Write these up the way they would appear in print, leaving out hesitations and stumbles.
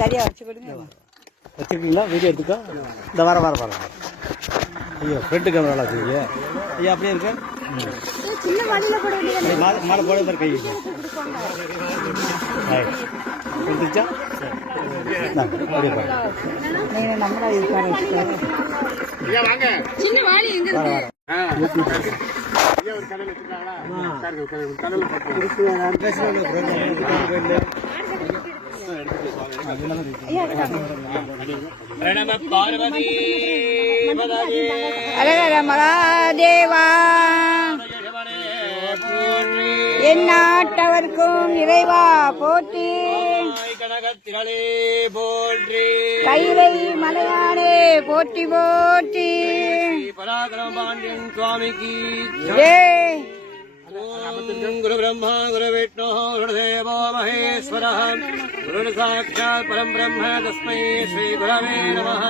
சரியா வச்சு கொடுங்க. வச்சுருக்கீங்களா? வீடியோ எடுத்துக்கோ. இந்த வர ஐயோ ஃப்ரெண்டு கேமராவில் வச்சுருக்கீங்க. ஐயா அப்படியே இருக்கு. சின்ன மாலையில் போட வேண்டியது. மாலை போட மாதிரி கை வந்துச்சா? அப்படியே பாருங்க. நீங்கள் நம்மளா இருக்காங்க. சின்ன மாலை எங்கே இருக்கு? ஹரஹர மகாதேவா. எந்நாட்டவர்க்கும் இறைவா போற்றி. கைலை மலையானே போற்றி போற்றி. பராக்கிரம பாண்டியன் சுவாமிக்கு ஜெய். குரு பிரம்மா குரு விஷ்ணு குருதேவோ மகேஸ்வர குரு சாட்சாத் பரம் பிரம்ம தஸ்மை ஸ்ரீ குரவே நமः.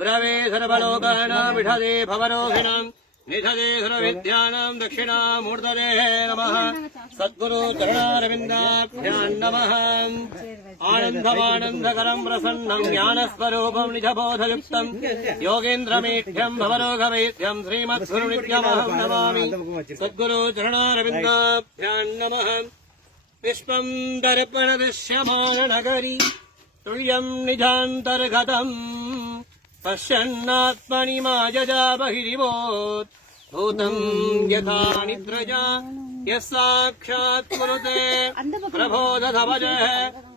குரவே சர்வலோகானாம் விடதே பவரோகிணாம் நிததே சர்வவித்யானாம் தட்சிணாமூர்த்ததே நமः. சத்குரு சரணாரவிந்தாभ्याम् நமः. ஆனந்தமானந்தகரம் பிரசன்னம் ஞானஸ்வரூபம் நிஜபோதயுக்தம் யோகேந்திரமேட்யம் பவரோகவைத்யம் ஸ்ரீமத்குரு நித்யமஹம் நமாமி. சத்குரு சரணாரவிந்தாभ्याम् நமः. விஸ்வம் தர்ப்பண திருஷ்யமான நகரி துல்யம் நிஜாந்தர்கதம் பஷ்யன்னாத்மனி மாஜஜா பகிரிவோத் பூதம் யதா நித்ரஜா யஸ்சாக்ஷாத் குருதே பிரபோததவஜ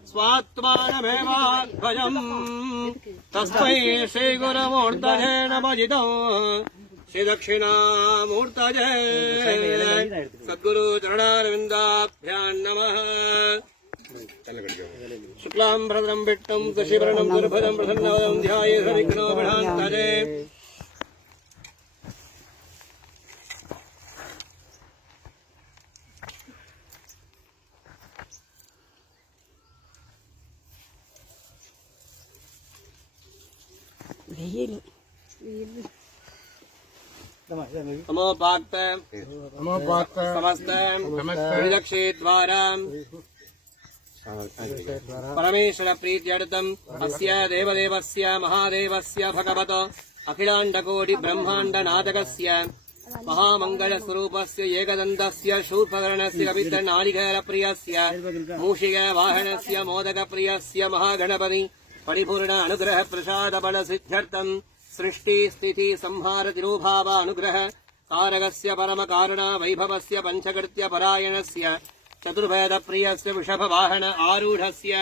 ஸ்வாத்மானமேவாத்வயம் தஸ்மை ஸ்ரீகுருமூர்த்தஜே நமஜிதம் ஸ்ரீ தட்சிணாமூர்த்தஜே. சத்குரு சரணாரவிந்தாभ्याम् நமः. शुक्लां भद्रं विष्णुं शशिवर्णं दुर्भदं प्रसन्नवदं ध्यायेत् विघ्नोपशान्तये. नमोपाक्त समस्त विदक्षेद्वारा परमेश्वर प्रीत्यर्थम् अस्य देवदेवस्य महादेवस्य भगवत अखिलाण्डकोटि ब्रह्माण्ड नाटकस्य महामङ्गलस्वरूपस्य एकदन्तस्य शूर्पकर्णस्य कवितनारिकेलप्रियस्य मूषिक वाहनस्य मोदकप्रियस्य महागणपति परिपूर्ण अनुग्रह प्रसाद बल सिद्ध्यर्थम् सृष्टि स्थिति संहार तिरोभाव अनुग्रह कारकस्य परम कारण वैभवस्य पंचकृत्य परायणस्य चतुर्भेद प्रियस्य वृषभवाहन आरूढस्य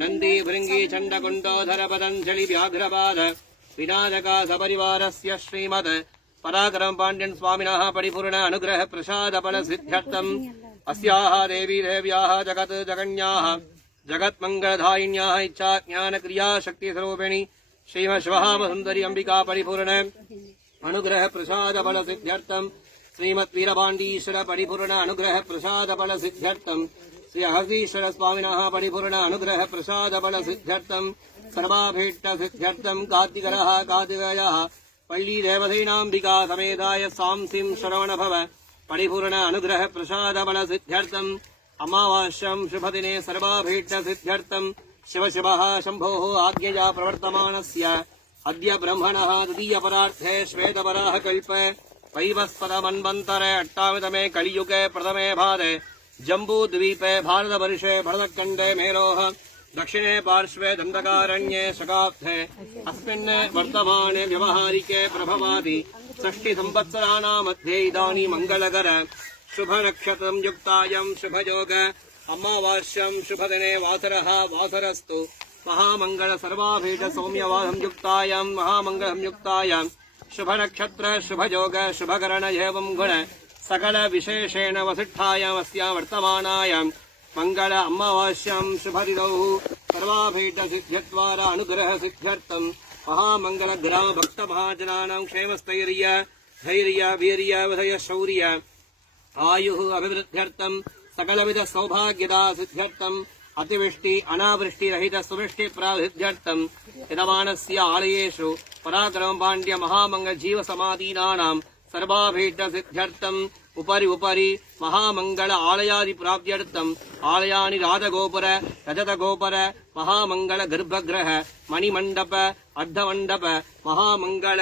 नन्दी भृङ्गी चण्डकुण्डोधर पतञ्जलि व्याघ्रपाद विनायका सपरिवारस्य श्रीमद् पराक्रम पाण्ड्यन स्वामिनः परिपूर्ण अनुग्रह प्रसाद बल सिद्ध्यर्थम् अस्याः देवी देव्याः जगत् जगन्याः जगत्मङ्गलधायिन्याः इच्छा ज्ञान क्रिया शक्ति स्वरूपिणी श्रीमद्शिवहामसुन्दरी अंबिका परिपूर्ण अनुग्रह प्रसाद बल सिद्ध्यर्थम् श्रीमद्वीरपाण्डीश्वर परिपूर्ण अनुग्रह प्रसाद बल सिद्ध्यर्थम् श्री हर्षीश्वर स्वामिनः परिपूर्ण अनुग्रह प्रसाद बल सिद्ध्यर्थम् सर्वाभीष्ट सिद्ध्यर्थम् कार्तिकरः कार्तिकेयः पल्ली देवसेनाम्बिका समेताय सांसिं श्रवण भव परिपूर्ण अनुग्रह प्रसाद बल सिद्ध्यर्थम् अमावास्यां शुभदिने सर्वाभीष्ट सिद्ध्यर्थम् शिव शिवः शम्भोः आज्ञया प्रवर्तमानस्य अद्य ब्रह्मणः तृतीयपरार्थे श्वेतवराह कल्पे वैवस्पतमन्वन्तरे अष्टावितमे कलियुगे प्रथमे भारे जम्बूद्वीपे भारतवर्षे भरतखण्डे मेरोः दक्षिणे पार्श्वे दण्डकारण्ये शकाब्धे अस्मिन् वर्तमाने व्यवहारिके प्रभवादि षष्टिसंवत्सराणां मध्ये इदानीं मङ्गलकर शुभनक्षत्रं युक्तायां शुभयोग अमावास्यां शुभदिने वासरः वासरस्तु महामंगल सर्वाभीष्ट सौम्यवादं युक्तायां महामंगलं युक्तायां शुभनक्षत्र शुभयोग शुभकरण एवं गुण सकल विशेषेण वसिष्ठायाम् अस्यां वर्तमानायां मंगल अमावास्यां शुभदिनौ सर्वाभीष्ट सिद्ध्यद्वारा अनुग्रह सिद्ध्यर्थं महामंगल ग्राम भक्त महाजनानां क्षेमस्थैर्य धैर्य वीर्य विजय शौर्य आयुः अभिवृद्ध्यर्थं सकलविध सौभाग्यदा सिद्ध्यर्थम् अतिवृष्टि अनावृष्टि रहित सुवृष्टि प्रासिद्ध्यर्थम् यजमानस्य आलयेषु पराक्रम पाण्ड्य महामंगल जीव समादीनानां सर्वाभीष्ट सिद्ध्यर्थम् उपरि उपरि महामंगल आलयादि प्राप्त्यर्थम आलयानि राजगोपुर रजतगोपुर महामंगल गर्भगृह मणिमंडप अर्धमंडप महामंगल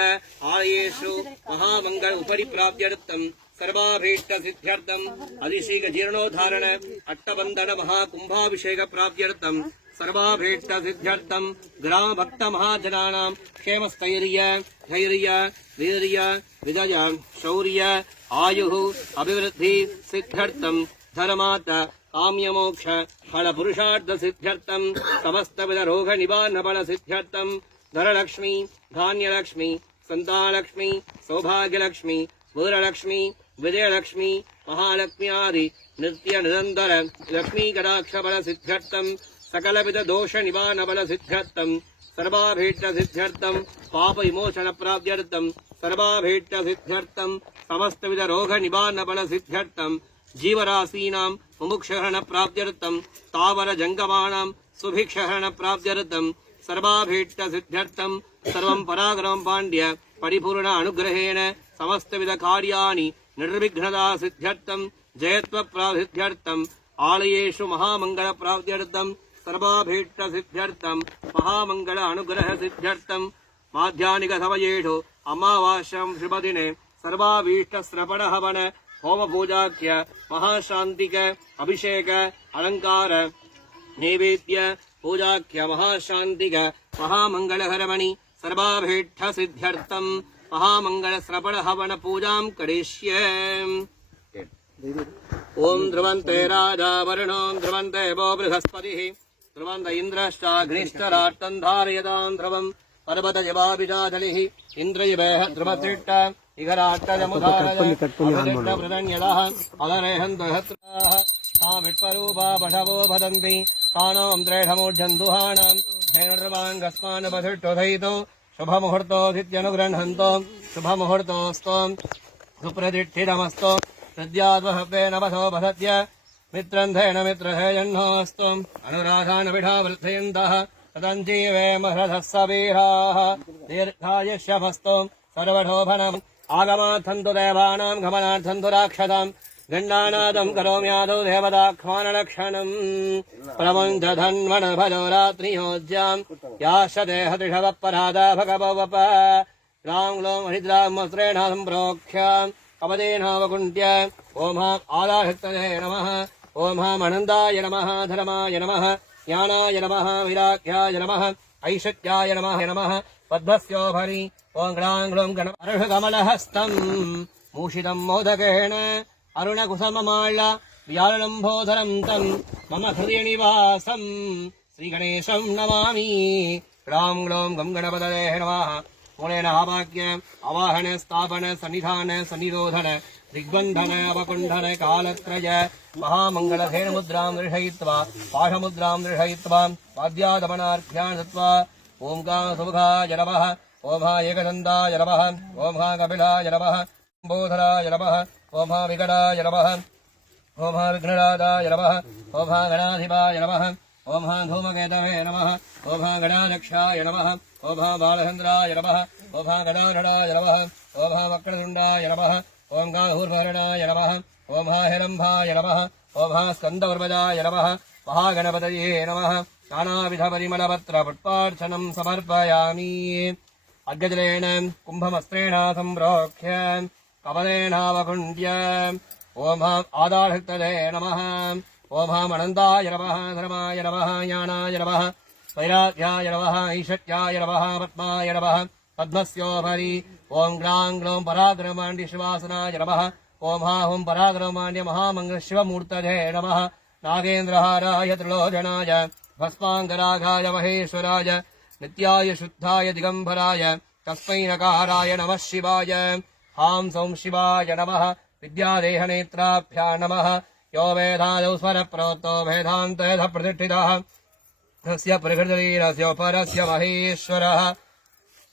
आलयेषु महामंगल उपरि प्राप्त्यर्थम सर्वाभीष्ट सिद्ध्यर्थम अधिशीघ जीर्णोद्धारण अट्टबंधन महाकुंभाभिषेक प्राप्त्यर्थम सर्वाभीष्ट सिद्ध्यर्थम ग्राम भक्त महाजनानां क्षेमस्थैर्य धैर्य वीर्य विजय शौर्य आयुः अभिवृद्धि सिद्ध्यर्थम धर्मात् काम्यमोक्ष फल पुरुषार्थ सिद्ध्यर्थम समस्त विध रोग निवारण बल सिद्ध्यर्थम धनलक्ष्मी धान्यलक्ष्मी संतानलक्ष्मी सौभाग्यलक्ष्मी वीरलक्ष्मी विजयलक्ष्मी महालक्ष्मी आदि नित्य निरंतर लक्ष्मी कटाक्ष बल सिद्ध्यर्थम सकल विध दोष निवारण बल सिद्ध्यर्थम सर्वाभीष्ट सिद्ध्यर्थम पाप विमोचन प्राप्त्यर्थम सर्वाभीष्ट सिद्ध्यर्थम समस्त विध रोग निवारण बल सिद्ध्यर्थम जीवराशीनां मुमुक्षहरण प्राप्त्यर्थम तावर जंगमानां सुभिक्षहरण प्राप्त्यर्थम सर्वाभीष्ट सिद्ध्यर्थम सर्वं पराक्रमं पाण्ड्य परिपूर्ण अनुग्रहेण समस्त विध कार्याणि निर्विघ्नता सिद्ध्यर्थम जयत्व प्रासिद्ध्यर्थम आलयेषु महामंगल प्राप्त्यर्थम सर्वाभीष्ट सिद्ध्यर्थम महामंगल अनुग्रह सिद्ध्यर्थम माध्यानिक समयेषु अमावास्यां शुभदिने सर्वाभीष्ट श्रवण हवन होम पूजाख्य महाशांतिक अभिषेक अलंकार नैवेद्य पूजाख्य महाशांतिक महामंगलहरमणि सर्वाभीष्ट सिद्ध्यर्थम महामंगल श्रवण हवन पूजां करिष्ये। ओम ध्रुवन्ते राजा वरुणो ध्रुवन्ते वो बृहस्पतिः ध्रुवन्त इन्द्रश्चाग्निश्चराट्टं धारयतां ध्रुवम् पर्वत जवाभिजाधलिः इन्द्रयवेह ध्रुवतिष्ठ इघराट्टजमुधारयः अलरेहन्तहत्राः तामिट्परूपा पशवो भदन्ति तानों द्रेढमूर्जन्दुहानां धेनुर्वाङ्गस्मान् वधिष्ठोधयितो शुभमुहूर्तोऽधित्यनुगृह्णन्तो शुभमुहूर्तोऽस्तो सुप्रतिष्ठितमस्तो सद्याद्वहवे नवसो भसत्य मित्रन्धेन मित्रहेजह्नोऽस्तु अनुराधानविढावृद्धयन्तः तदञ्जीवेम हृदः सवीराः दीर्घायुष्यमस्तु सर्वशोभनम् आगमार्थन्तु देवानां गमनार्थन्तु राक्षसाम् गण्डानादं करोम्यादौ देवताख्वानलक्षणम् प्रमुञ्चधन्वनभजो रात्रियोज्याम् याशते हतिषवपराधा भगवप रां ग्लों हरिद्रामस्त्रेण सम्प्रोक्ष्याम् अवदेनावकुण्ट्य ओम आदाहक्तये नमः ओम अनन्दाय नमः धर्माय नमः ज्ञानाय नमः विराग्याय नमः ऐश्वर्याय नमः पद्मस्योभरि ओं ग्रां ग्लों गणपरुषकमलहस्तम् मूषितं मोदकेन अरुणकुसममाल्य व्यालम्भोधरं तं मम हृदय निवासम् श्रीगणेशं नमामि ग्रां ग्लों गं गणपतये नमः मूलेन आवाक्य आवाहन स्थापन सन्निधान सन्निरोधन दिग्बन्धन अवकुण्ठन कालत्रय महामंगलधेन मुद्रां दर्शयित्वा पाशमुद्रां दर्शयित्वा पाद्यादमनार्घ्यान् दत्त्वा ओंकार सुमुखाय नमः ओम एकदन्ताय नमः ओम कपिलाय नमः बोधराय नमः ओम विकटाय नमः ओम विघ्नराजाय नमः ओम गणाधिपाय नमः ओम धूमकेतवे नमः ओम गणाध्यक्षाय नमः ओम बालचन्द्राय नमः ओम गणाधराय नमः ओम वक्रतुण्डाय नमः ओम गाहूर्भरणाय नमः ओम हिरम्भाय नमः ओम स्कन्दवर्मजाय नमः महागणपतये नमः नानाविधपरिमलपत्र पुष्पार्चनं समर्पयामि अर्घ्यजलेन कुम्भमस्त्रेण सम्प्रोक्ष्य कमलेनावकुण्ड्य ओम आदाहक्तये नमः ओम अनन्ताय नमः धर्माय नमः ज्ञानाय नमः वैराग्याय नमः ऐश्वर्याय नमः पद्माय नमः पद्मस्योभरि ओं ग्रां ग्लों पराक्रमाण्डि शिवासनाय नमः ओम हुं पराक्रमाण्य महामंगल शिवमूर्तये नमः नागेन्द्रहाराय त्रिलोचनाय भस्माङ्गरागाय महेश्वराय नित्याय शुद्धाय दिगम्बराय तस्मै नकाराय नमः शिवाय हां सौं शिवाय नमः विद्यादेहनेत्राभ्यां नमः यो वेदादौ स्वरप्रोक्तो वेदान्तः प्रतिष्ठितः तस्य प्रकृतिरस्य परस्य महेश्वरः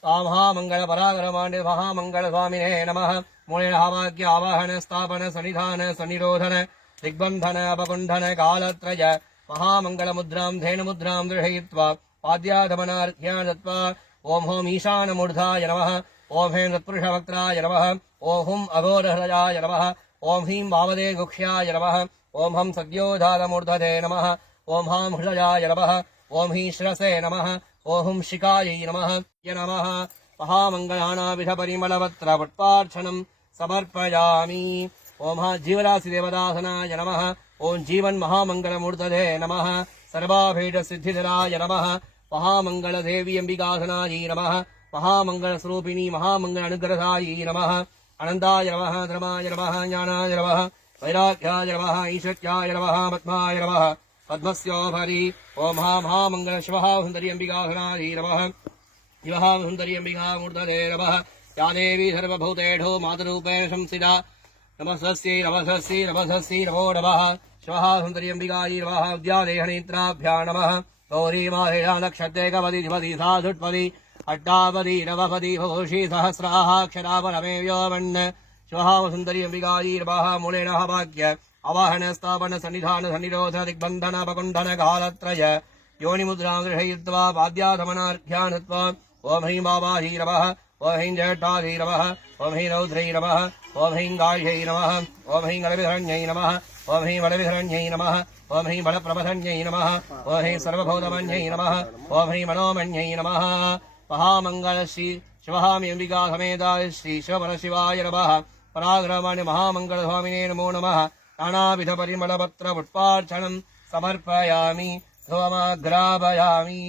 महामंगलपराक्रमाण्डे महामंगलस्वामिने नमः मूलेन आवाक्य आवाहन स्थापन सन्निधान सन्निरोधन दिग्बन्धन अपकुण्ठन कालत्रय महामंगलमुद्रां धेनुमुद्रां दर्शयित्वा पाद्यादमनार्घ्यान् दत्त्वा ओम होम ईशानमूर्धाय नमः ओम हें तत्पुरुषवक्त्राय नमः ओम हुं अघोरहृदयाय नमः ओम ह्रीं वामदे गुक्ष्याय नमः ओम हम सद्योधारमूर्धते नमः ओम हां हृदयाय नमः ओम हीं शिरसे नमः ओम हुं शिखायै नमः नमः महामङ्गलानाविध परिमलवत्र पुष्पार्चनं समर्पयामि ओम जीवराशि देवदासनाय नमः ओम जीवन महामङ्गलमूर्धते नमः सर्वाभीड सिद्धिधराय नमः महामङ्गलदेवी अम्बिकासनायै नमः महामङ्गलस्वरूपिणी महामङ्गल अनुग्रहायै नमः अनन्ताय नमः धर्माय नमः ज्ञानाय नमः वैराग्याय नमः ईशत्याय नमः पद्माय नमः पद्मस्योपरि ओम महामङ्गल शिवः सुन्दरी अम्बिकासनायै नमः शिवः सुन्दरी अम्बिका मूर्धते नमः या देवी सर्वभूतेषु मातरूपेण संस्थिता नमस्यै नमस्यै नमस्यै नमो नमः शिवः सुन्दरी अम्बिकायै नमः विद्यादेहनेत्राभ्यां नमः गौरी माहेया नक्षत्रे कवति धिपति साधुष्पति अट्टापति नवपति भूषि सहस्राः अक्षरापरमे व्योमन् शिवः सुन्दरी अम्बिकायै नमः मूलेन भाग्य अवाहन स्थापन सन्निधान सन्निरोध दिग्बन्धन अपकुण्ठन कालत्रय योनिमुद्रां गृहीत्वा पाद्याधमनार्घ्यानुत्वा ओम ह्रीं बाबायै नमः ओम ह्रीं ज्येष्ठायै नमः ओम ह्रीं रौद्रै नमः ओम ह्रीं गायै नमः ओम ह्रीं गणविधरण्यै नमः ओम ह्रीं बलविधरण्यै नमः ओम ह्रीं बलप्रभधन्यै नमः ओम ह्रीं सर्वभूतमन्यै नमः ओम ह्रीं मनोमन्यै नमः महामङ्गल श्री शिवहामि अम्बिका समेता श्री शिवपरशिवाय नमः पराक्रमाणि महामङ्गल स्वामिने नमो नमः नानाविध परिमलपत्र पुष्पार्चनं समर्पयामि ध्रुवमाग्रापयामि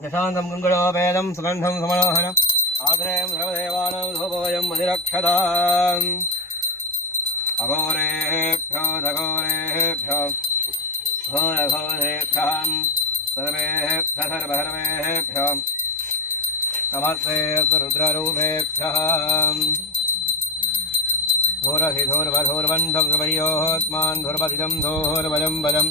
दशान्तं गङ्गणोपेदं सुगन्धं समलोहनम् आग्रेयं सर्वदेवानां धूपोऽयं मदिरक्षताम् अघोरेभ्यो दघोरेभ्यो घोरघोरेभ्यः सर्वेभ्यः सर्वहर्वेभ्यो नमस्ते रुद्ररूपेभ्यः धूरधिधूर्वधूर्वन्धं सुभयोत्मान् धूर्वधिजं धूर्वजं वदं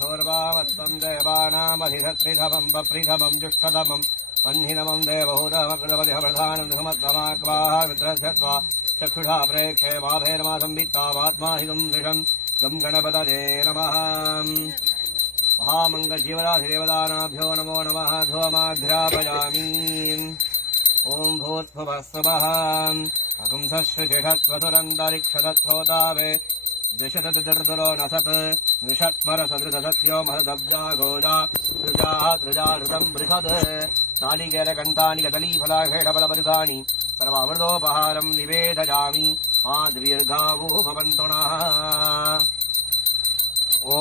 धूर्वावत्वं देवानामधिधत्रिधमं वप्रिधमं जुष्टतमं वह्निनमं देवहूतमकृतपतिहप्रधानं धुमत्वमाक्वाः मित्रस्यत्वा चक्षुषा प्रेक्षे माभेर्मासंवित्तावात्माहितं दृशं गं गणपतये नमः महामङ्गलजीवराधिदेवदानाभ्यो नमो नमः धूमाघ्रापयामि ओम भूत्भुवस्सुभः अगुंसश्रुचिषत्वसुरन्तरिक्षतत्थोतावे द्विशतदुर्दुरो नसत् विषत्मरसदृतसत्यो महदब्जा गोजा दृजाहृतं बृहत् नालिकेरकण्ठानि कदलीफलाखेटफलबर्गाणि सर्वामृतोपहारं निवेदयामि आद्वीर्घावो भवन्तु नः ॐ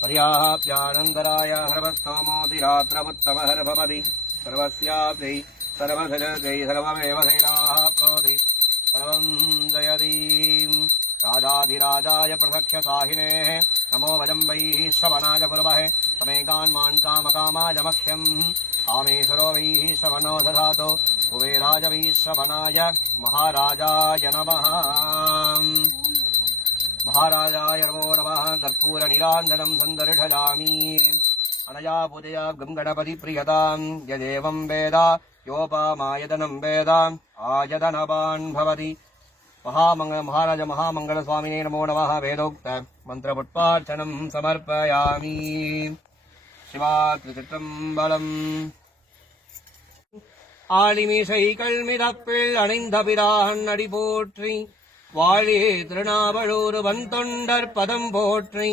पर्याप्यानन्दराय हरवस्तोमोतिरात्रमुत्तमहर्भवति सर्वस्याप्यै सर्वधजगै सर्वमेव धैराप्नोति सर्वं जयतीं राजाधिराजाय प्रसख्यसाहिनेः नमो वजं वैः श्रवणाय कुर्महे समेकान्मान् कामकामाय मह्यं कामेश्वरो वैः श्रवणो दधातु कुबेराय वैः श्रवणाय महाराजाय नमः महाराजाय नमो नमः कर्पूरनीराञ्जनं सन्दर्शयामि अनया पूजया गं गणपतिप्रियतां यदेवं वेद योपामायतनं वेद आयतनवान् भवति महाराज महामङ्गलस्वामिने नमो नमः वेदोक्त मन्त्रपुष्पार्चनं समर्पयामि शिवात्रिचित्रम्बलम् आलिमीशै कल्मिदप्पिल् अणिन्दपिराहन् अडि पोट्रि वाழியே திருநாவலூர் வந்தொண்டர் பதம் போற்றி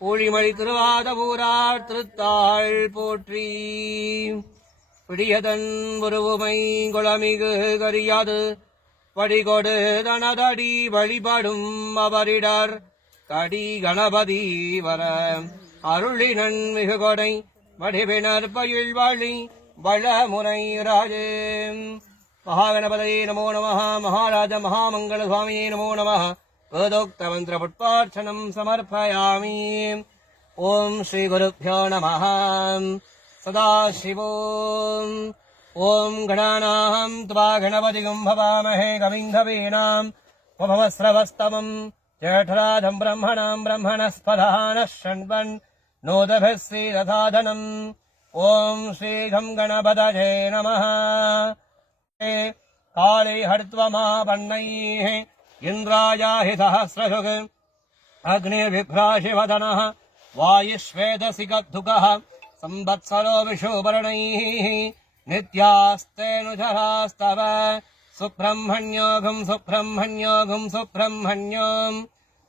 ஊழிமொழி திருவாதபூரார் திருத்தாள் போற்றி பிடியதன் உருவுமை குளமிகு கரியாது வடிகொடு தனதடி வழிபடும் அவரிடர் கடி கணபதி வர அருளினன் மிகு கொடை வடிவினர் பயில் வழி வளமுறை ராஜே महागणपतये नमो नमः महाराज महामंगल स्वामिने नमो नमः वेदोक्तमन्त्रपुष्पार्चनं समर्पयामि ओम श्री गुरुभ्यो नमः सदाशिवो ओम गणानां त्वा गणपतिं भवामहे कविं कवीनां उपभवस्रवस्तमं ज्येष्ठराजं ब्रह्मणां ब्रह्मणस्पदः नः शृण्वन् नोदभिः श्रीरथाधनम् ओम श्री गं गणपतये नमः काले हर्त्वमापन्नैः इन्द्रायाहि सहस्रशुक् अग्निर्बिभ्राशिवदनः वायुश्वेदसिकद्धुकः संवत्सरो विषुवर्णैः नित्यास्तेऽनुचरास्तव सुब्रह्मण्योऽघं सुब्रह्मण्योऽघं सुब्रह्मण्योम्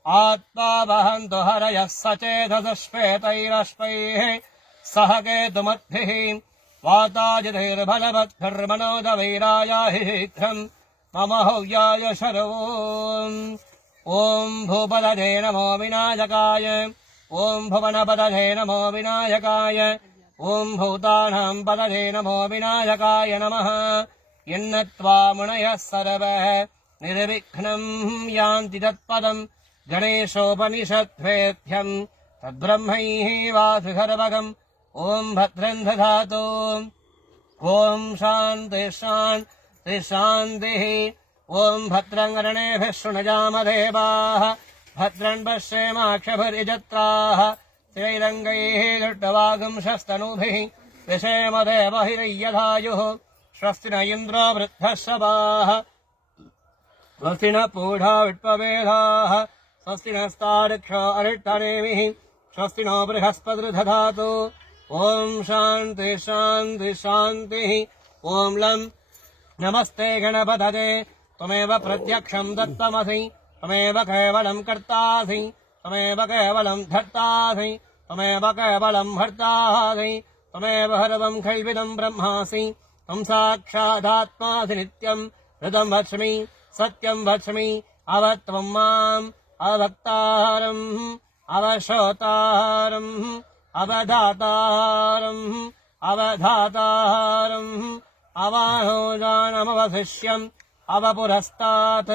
आत्मा वहन्तु हरयः सचेतसश्वेतैरश्वैः सह केतुमद्भिः वाताजितैर्बलवद्भिर्मनोदवैरायाहि शीघ्रम् मम हव्याय शर्वोम् ॐ भूपदधे नमो विनायकाय ॐ भुवनपदधे नमो विनायकाय ॐ भूतानां पदधे नमो विनायकाय नमः यन्नत्वा मुनयः सर्वः निर्विघ्नं यान्ति तत्पदम् गणेशोपनिषद्वेद्यम् तद्ब्रह्मैः वासुसर्वगम् ॐ भद्रं दधातु ॐ शान्ति शान्ति शान्तिः ॐ भद्रं कर्णेभिः शृणुयामदेवाः भद्रं पश्येमाक्षभिर्यजत्राः स्त्रीरङ्गैः दुष्टवागुंशस्तनूभिः विषेमदेवहिरय्यधायुः स्वस्ति न इन्द्रो वृद्धश्रवाः स्वस्ति न पूढा विट्पवेदाः स्वस्ति नस्तार्क्ष्यो अरिष्टनेमिः स्वस्ति नो बृहस्पतिर्दधातु ॐ शान्ति शान्ति शान्तिः ॐ लं नमस्ते गणपतये त्वमेव प्रत्यक्षं दत्तमसि त्वमेव केवलं कर्तासि त्वमेव केवलं धर्तासि त्वमेव केवलं भर्तासि त्वमेव सर्वं खल्विदं ब्रह्मासि त्वं साक्षादात्मासि नित्यं हृदं वच्मि सत्यं वच्मि अवत्वं माम् अवक्तारम् अवशोतारम् अवधातारम् अवधातारम् अवाहोजानमवशिष्यम् अवपुरस्तात्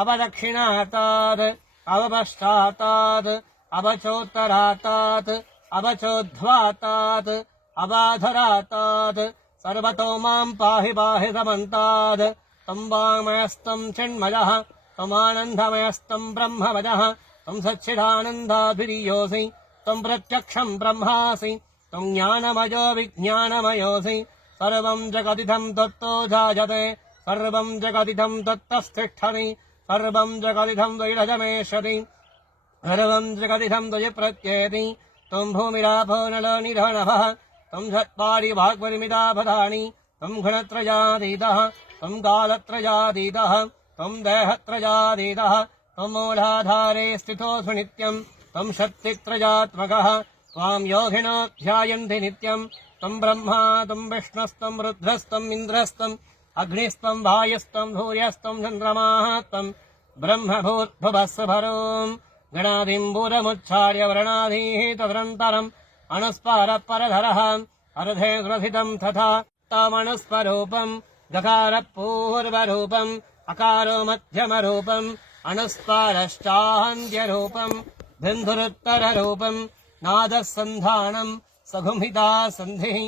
अवदक्षिणातात् अवपश्चातात् अवचोत्तरातात् अवचोध्वातात् अवाधरातात् सर्वतो मां पाहि पाहि समन्तात् तं वाङ्मयस्तं चिन्मयः त्वमानन्दमयस्तं ब्रह्मवजः त्वं सच्चिदानन्दाधिरीयोऽसि त्वं प्रत्यक्षं ब्रह्मासि त्वं ज्ञानमयो विज्ञानमयोऽसि सर्वं जगदिदं त्वत्तो जायते सर्वं जगदिदं त्वत्तस्तिष्ठति सर्वं जगदिदं द्वैरजमेष्यति सर्वं जगदिदं द्वयि प्रत्येति त्वं भूमिरापो नलो निरनभः त्वं चत्वारि वाग्वरिमिदाभदानि त्वं गुणत्रयातीतः त्वं कालत्रयातीतः त्वं देहत्रयातीतः त्वं मूलाधारे स्थितोऽसि नित्यं त्वं शक्तित्रयात्मकः त्वां योगिनो ध्यायन्ति नित्यं त्वं ब्रह्मा त्वं विष्णुस्त्वं रुद्रस्त्वम् इन्द्रस्त्वम् अग्निस्त्वं वायुस्त्वं भूयस्त्वं चन्द्रमाः त्वं ब्रह्मभूर्भुवस्सुभरोम् गणादिम्बूरमुच्चार्य वर्णाधीः तदनन्तरम् अनुस्वारः परधरः अर्धे ग्रथितं तथा तमनुस्वरूपम् गकारः पूर्वरूपम् अकारो मध्यमरूपम् अनुस्वारश्चान्त्यरूपम् बिन्दुरुत्तररूपम् नादः सन्धानम् सघुंहिता सन्धिः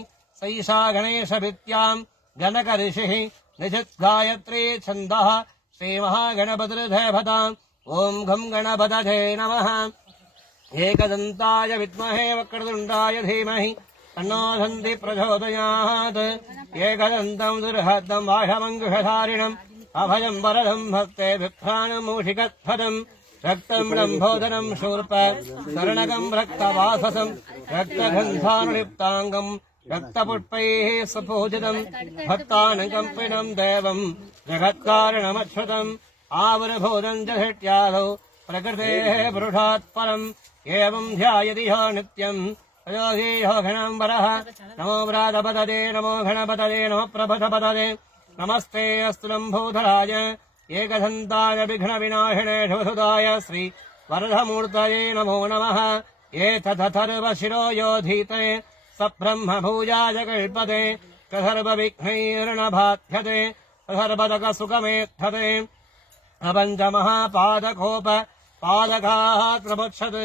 सैषा गणेशभित्याम् गणकऋषिः निजिद्गायत्री छन्दः श्रीमहागणपतिर्धेभताम् ॐ घं गणपतये नमः एकदन्ताय विद्महे वक्रतुण्डाय धीमहि तन्नो दन्ति प्रचोदयात् एकदन्तं दुर्हतं बाह्यमङ्कुशधारिणम् अभयं वरदं भक्ते बिभ्राणमूषिकध्वजम् रक्तं लम्भोदरं शूर्प कर्णकं रक्तवाससं रक्तगन्धानुलिप्ताङ्गं रक्तपुष्पैः सुपूजितं भक्तानुकम्पिनं देवं जगत्कारणमच्छ्रुतम् आवरभूतं च षट्यादौ प्रकृतेः पुरुषात् परम् एवं ध्यायति ह्यो नित्यम् अयोधीयो घनाम्बरः नमो व्रातपतये नमो गणपतये नमो प्रभतपतये नमस्ते अस्तु लम्बोधराय एकदन्ताय विघ्नविनाशिने शुभसुताय श्री वरदमूर्तये नमो नमः एतदथर्वशिरो योधीते स ब्रह्मभूयाय कल्पते स सर्वविघ्नैर्नबाध्यते स सर्वदकसुखमेद्धते अपञ्चमहापादकोप पादकाः प्रमुच्छत्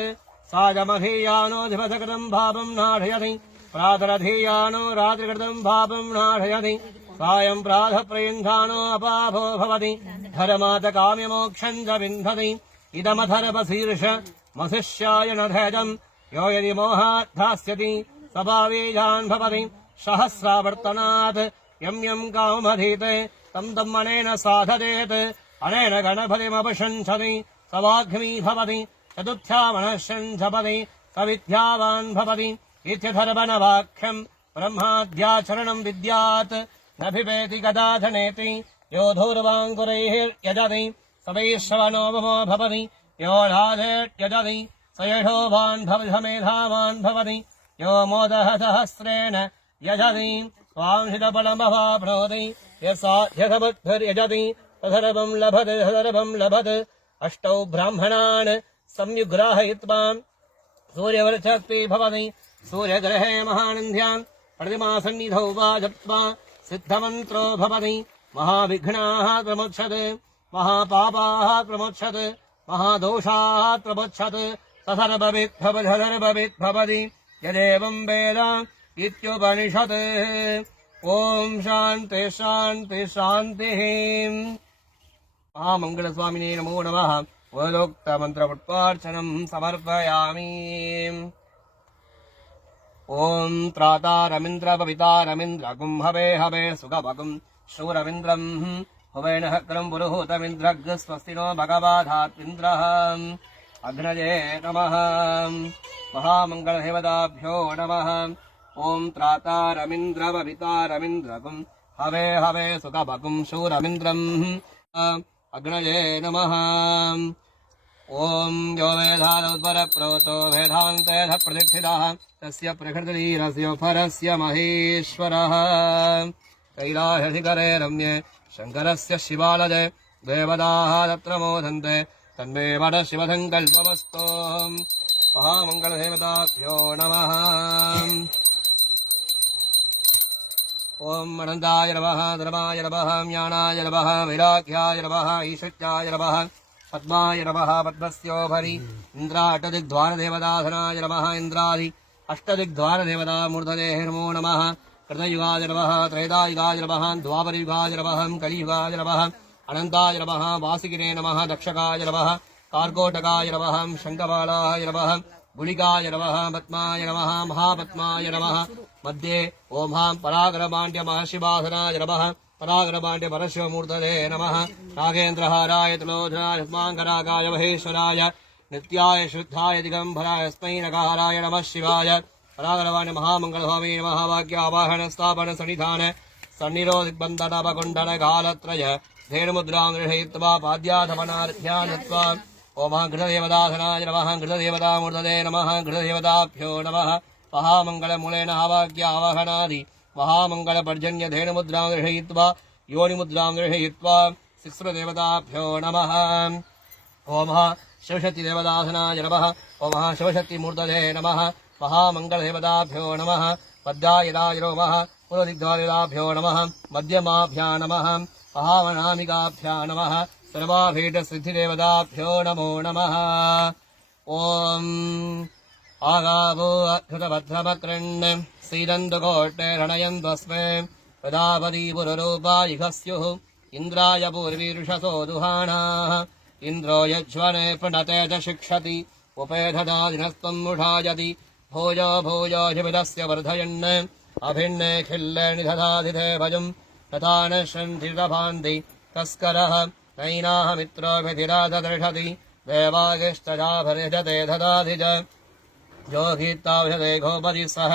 सायमधीयानोऽधिपतिकृतं भावं नाशयति प्रातरधीयानो रात्रिकृतं भावं नाशयति सायं प्रातःप्रयुञ्जानो अपाभो भवति धर्मातकाम्यमोक्षं च विन्दति इदमथर्वशीर्ष मशिष्याय न धैर्यम् यो यदि मोहात् धास्यति स भावीजान् भवति सहस्रावर्तनात् यं यं कामधीते तं तं अनेन साधयेत् अनेन गणपतिमपशंसति स वाग्मी भवति चतुर्थ्यामनश्यन् जपति स विद्यावान् भवति इत्यथर्वणवाक्यम् ब्रह्माद्याचरणम् विद्यात् न बिभेति कदा धनेति यो धूर्वाङ्कुरैर्यजति सवैश्रवणो ममो भवति यो राधेत्यजति सयशोभान् भवधमेधावान् भवति यो मोदः सहस्रेण यजति स्वांशितफलमवाप्नोति यसाध्यसमुद्भिर्यजति तदर्वं लभते अष्टौ ब्राह्मणान् संयुग्राहयित्वा सूर्यवर्चस्ते भवति सूर्यग्रहे महानन्द्यां प्रतिमासन्निधौ वा जप्त्वा सिद्धमन्त्रो भवति महाविघ्नाः प्रमुच्यते महापापाः प्रमुच्यते महादोषाः प्रमुच्यते तथर्भविद्भवति यदेवं वेद इत्युपनिषत् ॐ शान्ति शान्ति शान्तिः महामङ्गलस्वामिने नमो नमः वरोक्तमन्त्रपुष्पार्चनं समर्पयामि ॐ त्रातारमिन्द्रपवितारमिन्द्रगुं हवे हवे सुगभगुं शूरमिन्द्रं हुवेणः क्रं पुरुहूतमिन्द्रग् स्वस्ति नो भगवाधात्मिन्द्रः अग्नये नमः महामङ्गलदेवताभ्यो नमः ॐ त्रातारमिन्द्रपवितारमिन्द्रगुं हवे हवे सुगभगुं शूरमिन्द्रम् अग्नये नमः ॐ यो वेदादुत्परप्रोतो वेदान्तेन प्रतिष्ठितः तस्य प्रकृतिरस्य परस्य महेश्वरः कैलासशिखरे रम्ये शङ्करस्य शिवालये देवताः तत्र मोदन्ते तन्मे वरशिवसङ्कल्पमस्तु महामङ्गलदेवताभ्यो नमः ॐ अनन्ताय नमः धर्माय नमः ज्ञानाय नमः वैराग्याय नमः ईशत्याय नमः पद्माय नमः पद्मस्योपरि इन्द्राष्टदिग्द्वारदेवताधनाय नमः इन्द्रादि अष्टदिग्द्वारदेवता मूर्धये नमो नमः कृतयुगाय नमः त्रैतायुगाय नमः द्वापरयुगाय नमः कलियुगाय नमः अनन्ताय नमः वासिकिने नमः दक्षकाय नमः कार्कोटकाय नमः शङ्खपालाय नमः गुलिकाय नमः पद्माय नमः महापद्माय नमः मध्ये ओं परागरमाण्ड्य महर्षिवासनाय नमः परागरमाण्ड्य परशिवमूर्तये नमः नागेन्द्रहाराय त्रिलोचनाय स्माङ्करागाय महेश्वराय नित्याय शुद्धाय दिगम्बराय स्मै नकाराय नमः शिवाय परागरमाण्य महामङ्गलस्वामी नमः वाक्यावाहन स्थापन सन्निधान सन्निरोधिबन्धनवकुण्डल कालत्रय धेनुमुद्रां गृहीत्वा पाद्याधमनाध्यानत्वा ओम घृतदेवताधनाय नमः घृतदेवतामूर्तये नमः घृतदेवताभ्यो नमः महामङ्गलमूलेन आवाक्यावाहनादि महामङ्गलपर्जन्य धेनुमुद्रां गृहीत्वा योनिमुद्रां गृहीत्वा शिस्रदेवताभ्यो नमः ओम शिवशक्तिदेवताधनाय नमः ओम शिवशक्तिमूर्तये नमः महामङ्गलदेवताभ्यो नमः पद्यायदाय नमः पुरदिग्धायदाभ्यो नमः मध्यमाभ्या नमः महावनामिकाभ्या नमः सर्वाभीष्टसिद्धिदेवताभ्यो नमो नमः ॐ आगावो अद्भुतभद्रवक्रण् श्रीरन्दुकोट्टे रणयन्त्वस्मै प्रदापदी पुररूपायिह स्युः इन्द्राय पूर्वीरुषसो दुहाणाः इन्द्रो यज्वने प्रणते च शिक्षति उपेधदादिनस्त्वं मुषायति भोजो भोजो शिबिरस्य वर्धयन् अभिन्ने खिल्ले निधदाधिधे भजं तथा न शन्धिरभान्ति तस्करः नैनाहमित्रोभिधिराधदर्शति देवागिष्टजाभर्यजते ददाधिज योगीताभ्यते गोपति सह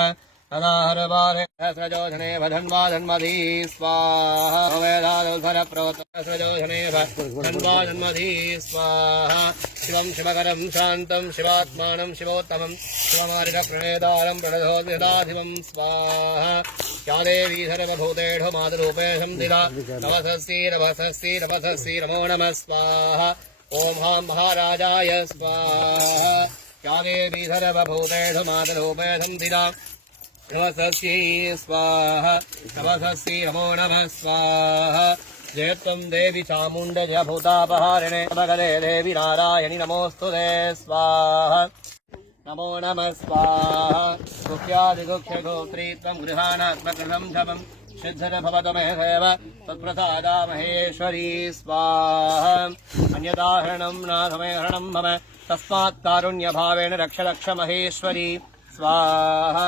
तदा हरवारे सहस्रजोधने धन्वाधन्मधी स्वाहा वेदादुधरप्रोतसहस्रजोधने धन्वाधन्मधी स्वाहा शिवं शिवकरं शान्तं शिवात्मानं शिवोत्तमं शिवमार्गप्रणेतारं प्रणतोदिदाधिवं स्वाहा या देवी सर्वभूतेषु मातरूपे संधिता नमसस्ति नमो नमः स्वाहा ॐ हां महाराजाय स्वाहा या देवी सर्वभूतेषु मातरूपे संधिता नमसस्यै स्वाहा नमसस्ति नमो नमः स्वाहा जयत्वं देवी चामुण्डज भूतापहारिणे भगदे देवी नारायणि नमोऽस्तुते स्वाहा नमो नमः स्वाहा गुह्यादिगुह्यगोत्री त्वं गृहाणात्मकृतं जपं सिद्धर भवतु मे देव तत्प्रसादा महेश्वरी स्वाहा अन्यदाहरणं नाथमे हरणं मम तस्मात् कारुण्यभावेन रक्ष रक्ष महेश्वरी स्वाहा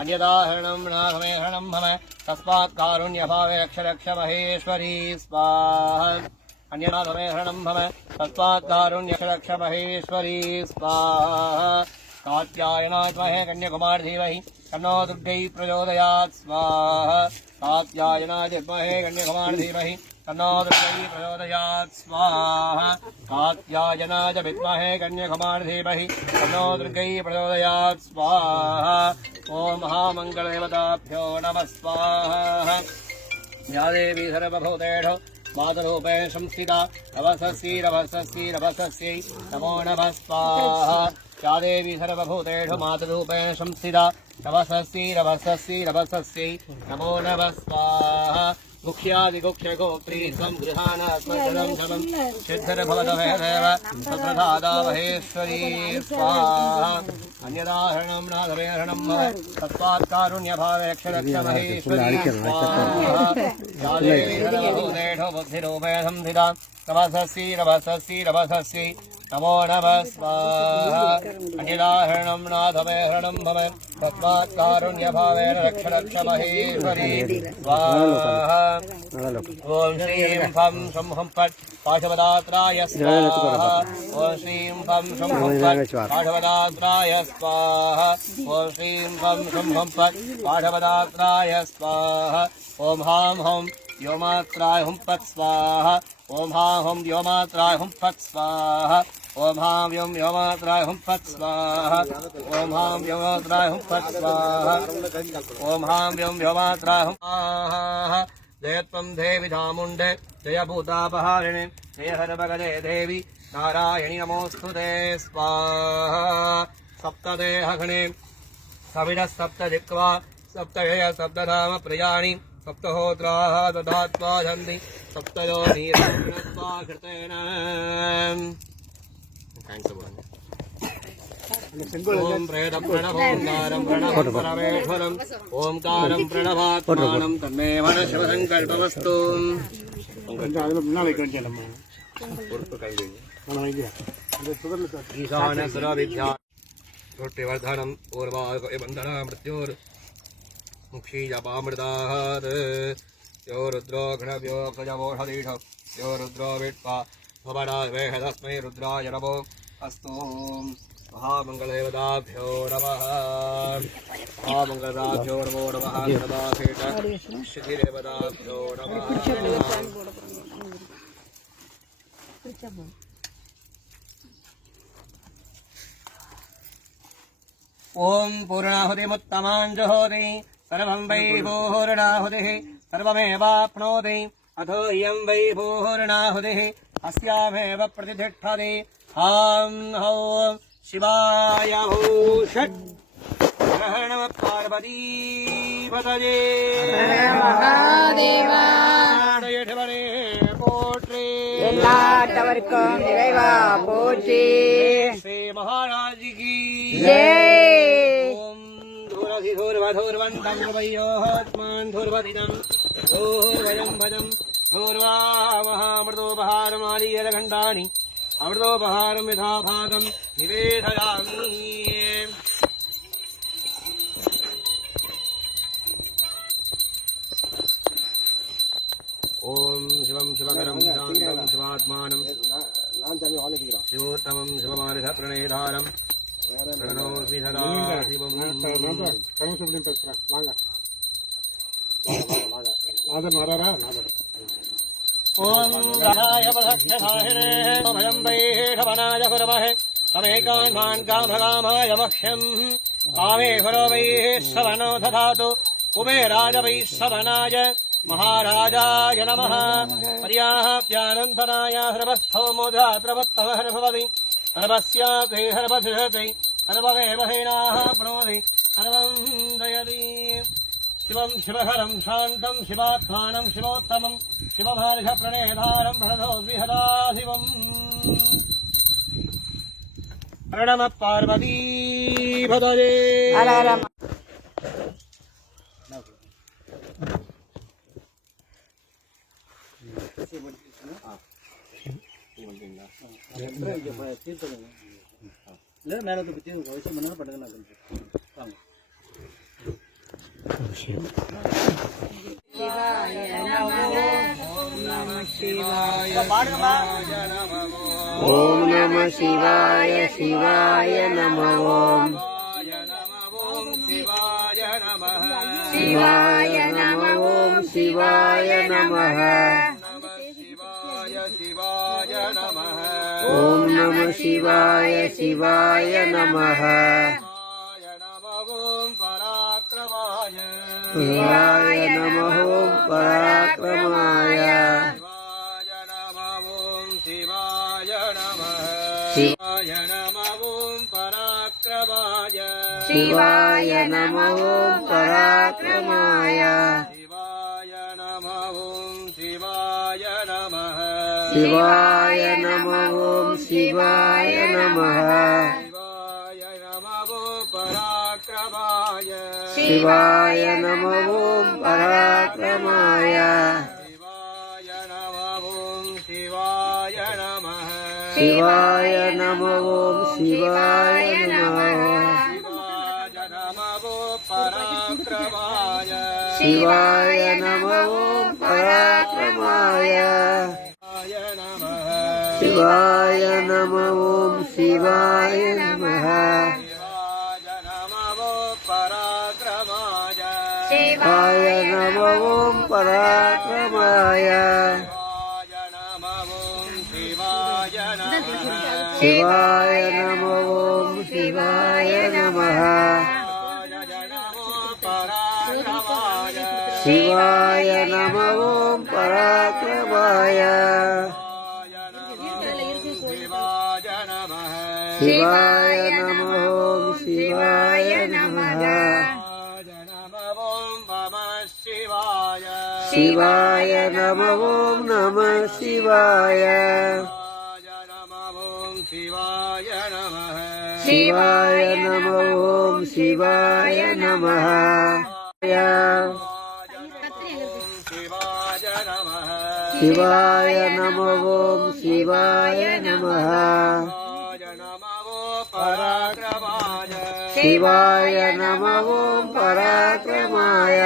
अन्यदाहरणं नाथमे हरणं मम तस्मात् कारुण्यभावे रक्ष रक्ष महेश्वरी स्वाहा अन्यनाथमे हरणं मम तस्मात् कारुण्य रक्ष महेश्वरी स्वाहा कात्यायनात्महे कन्याकुमार धीमहि तन्नो दुर्गै प्रचोदयात् स्वाहा कात्यायनाय विद्महे कन्याकुमार धीमहि तन्नो दुर्गै प्रचोदयात् स्वाहा कात्यायनाय विद्महे कन्याकुमारी धीमहि तन्नो दुर्गै प्रचोदयात् स्वाहा ॐ महामङ्गलदेवताभ्यो नमः स्वाहा या देवी सर्वभूतेषु मातरूपेण संस्थिता रवसस्यै नमो नमः स्वाहा या देवी सर्वभूतेषु मातरूपेण संस्थिता रवसस्यै नमो नमः स्वाहा मुख्यादिगुख्यगोत्री संगृहाणात्मजलं शमं सिद्धिर्भवदभयदेव तत्रधादा महेश्वरी स्वाहा अन्यदाहरणं नादवेहरणं भव तत्त्वात्कारुण्यभावे रक्ष महेश्वरी स्वाहा बुद्धिरूपे संधिता रवसस्यै नमो नमः स्वाहा अन्यदाहरणं नादवेहरणं भव तत्त्वात्कारुण्यभावेन रक्ष महेश्वरी स्वाहा ॐ श्रीं फं शं हं फट् पाशवदात्राय स्वाहा ॐ श्रीं फं शं हं फट् पाशवदात्राय स्वाहा ॐ श्रीं फं शं हं फट् पाशवदात्राय स्वाहा ॐ हां हं व्योमात्राय हुं फट् स्वाहा ॐ हां हं व्योमात्राय हुं फट् स्वाहा ॐ हां व्योम व्योमात्राय हुं फट् स्वाहा ॐ हां व्योमात्राय हुं फट् स्वाहा ॐ हां व्योम व्योमात्राय हुं स्वाहा जयत्वं देवी चामुण्डे जय भूतापहारिणे जय हरभगदे देवी नारायणि नमोऽस्तुते स्वाहा सप्तदेहगणे सविडः सप्तदिक्वा सप्तजय सप्तधाम प्रियाणि सप्तहोत्राः दधात्वा जन्ति सप्तयोनिरस्वा कृतेन ओम प्रेतप्रणवोंकारं प्रणवं परमेश्वरम् ओंकारं प्रणवात्मानं तन्मे मनः शिवसङ्कल्पमस्तु ईशानसुरविद्या श्रुतिवर्धनम् ऊर्वाकबन्धना मृत्योर्मुक्षीजपामृतात् यो रुद्रो घृणव्यो प्रजवोषधीष यो रुद्रो विट्वा भवडावेह तस्मै रुद्राय नमो अस्तु महामङ्गलदेवताभ्यो नमः महामङ्गलदाभ्यो नमो नमः सदाशिवदेवताभ्यो नमः ॐ पूर्णाहुतिमुत्तमाञ्जुहोति सर्वं वै पूर्णाहुतिः सर्वमेवाप्नोति अथो इयं वै पूर्णाहुतिः अस्यामेव प्रतिष्ठति हां हौं शिवाय भूषट् ग्रहणम पार्वती पतये மகாதேவா போற்றி எல்லாத்தவர்க்கும் இறைவா போற்றி श्री महाराज की ஜெய் ओम धूरधिधूर्वधूर्वन्तं प्रभयोस्मान् धूर्वदिनं धूर्वयं भजं धूर्वा महामृतोपहारमालीयलखण्डानि अमृतोपहारं यथाभागं निवेदयामि ओम शिवं शिवकरं शान्तं शिवात्मानं शिवोत्तमं शिवमारिधप्रणेधारं प्रणतोऽस्मि सदा शिवम् ओम राधाय प्रदक्षिणाहिने भयं वैषवनाय कुर्महे तमेकान्मान् कामकामाय मह्यं कामेश्वरो वैश्रवणो दधातु कुबेराय वैश्रवणाय महाराजाय नमः पर्याप्यानन्तराय सर्वस्थोमोधात्रवत्तमः भवति सर्वस्याते सर्वसिषति सर्वमेव हेनाः प्रणोति सर्वं जयति शिवं शिवहरं शान्तं शिवात्मानं शिवोत्तमं शिवमार्गप्रणेधारं प्रणतोऽस्मि सदा शिवम् प्रणमः पार्वतीपतये ஹரஹர ओम नमः शिवाय शिवाय नमः ओम शिवाय नमः ओम शिवाय नमः ஓம் நம சிவாய சிவாய நமः சிவாய நம ஓம் பராக்கிரமாய சிவாய நம ஓம் பராக்கிரமாய சிவாய நம ஓம் பராக்கிரமாய சிவாய நம ஓம் சிவாய நமः சிவாய நம ஓம் சிவாய நமः சிவாய நம ஓம் பராக்கிரமாய சிவாய நம ஓம் சிவாய நமः சிவாய நம ஓம் பராக்கிரமாய சிவாய நம ஓம் சிவாய நமः சிவாய நம ஓம் பராக்கிரமாய சிவாய நம ஓம் சிவாய நமः சிவாய நம ஓம் பராக்கிரமாய சிவாய நம ஓம் சிவாய நமः சிவாய நம ஓம் நம சிவாய சிவாய நம ஓம் சிவாய நமः சிவாய நம ஓம் சிவாய நமः சிவாய நம ஓம் பராக்கிரமாய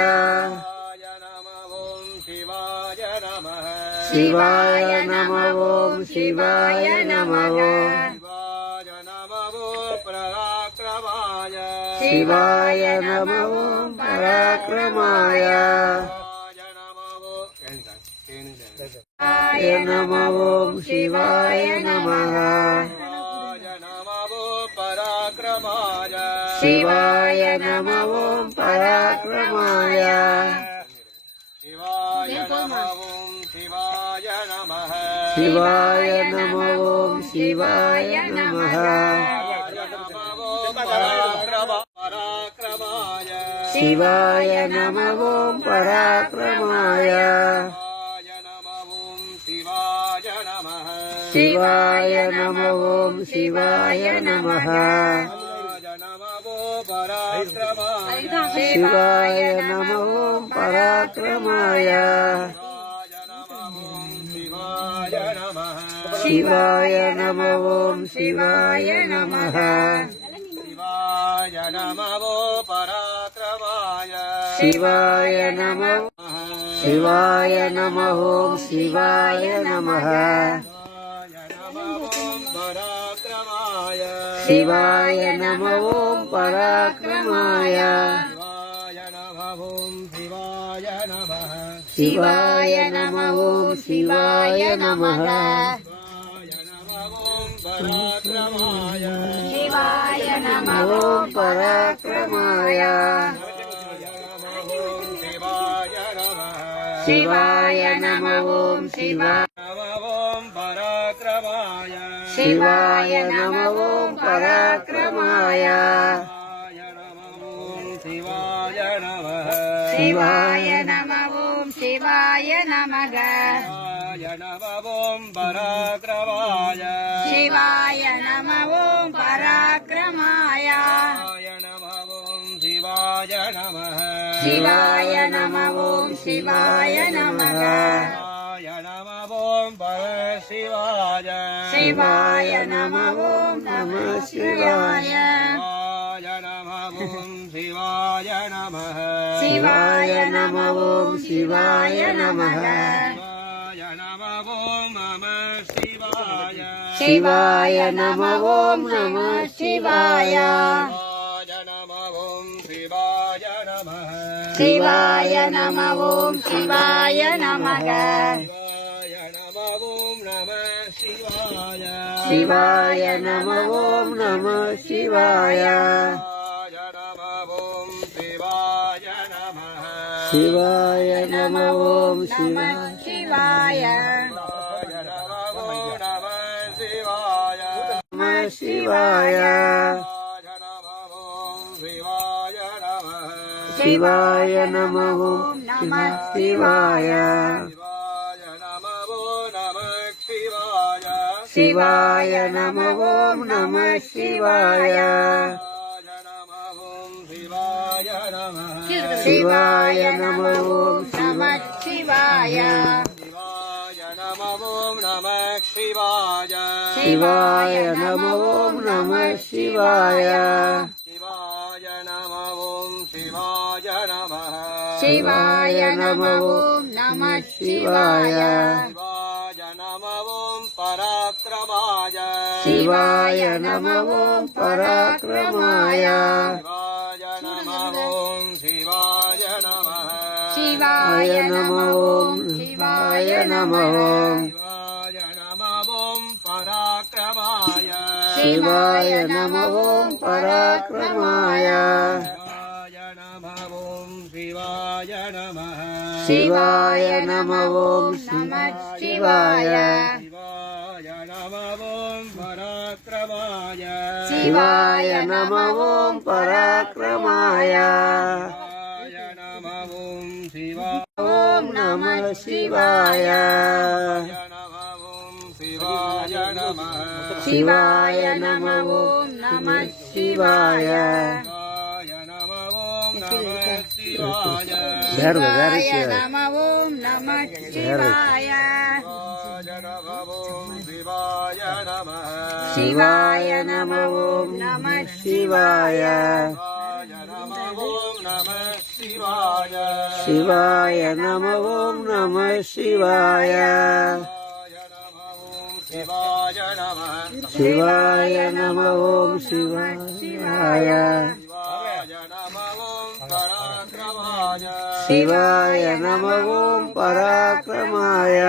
சிவாய நம ஓம் சிவாய நமः சிவாய நம ஓம் பராக்கிரமாய சிவாய நம ஓம் சிவாய நமः சிவாய நம ஓம் பராக்கிரமாய சிவாய நம ஓம் சிவாய நமः சிவாய நம ஓம் பராக்கிரமாய சிவாய நம ஓம் சிவாய நமः சிவாய நம ஓம் பராக்கிரமாய சிவாய நம ஓம் சிவாய நமः சிவாய நம சிவாய நம ஓம் சிவாய நமः சிவாய நம ஓம் பராக்கிரமாய சிவாய நம ஓம் சிவாய நமः சிவாய நம ஓம் பராக்கிரமாய சிவாய நம ஓம் சிவாய நம ஓம் பராக்கிரமாய சிவாய நம ஓம் சிவாய நமः சிவாய நம ஓம் பராக்கிரமாய சிவாய நம ஓம் சிவாய நமः சிவாய நம ஓம் நம சிவாய சிவாய நம ஓம் சிவாய நமः சிவாய நம ஓம் நம சிவாய சிவாய நம ஓம் சிவாய நமः சிவாய நம ஓம் நம சிவாய சிவாய நம ஓம் சிவாய நம சிவாய சிவாய நம ஓம் நம சிவாய சிவாய நம ஓம் நம சிவாய சிவாய நம ஓம் நம சிவாய சிவாய நம ஓம் நம சிவாய சிவாய நம ஓம் நம சிவாய சிவாய நம ஓம் பராக்கிரமாய சிவாய நம ஓம் சிவாய நம ஓம் சிவாய நம ஓம் பராக்கிரமாய சிவாய நம ஓம் நம சிவாய சிவாய நம ஓம் பராக்கிரமாய ஓம் நம சிவாய சிவாய நம ஓம் நம சிவாய சிவாய நம ஓம் நம சிவாய சிவாய நம ஓம் நம சிவாய சிவாய நம ஓம் நம சிவாய சிவாய நம ஓம் சிவாய சிவாய நம ஓம் பராக்கிரமாய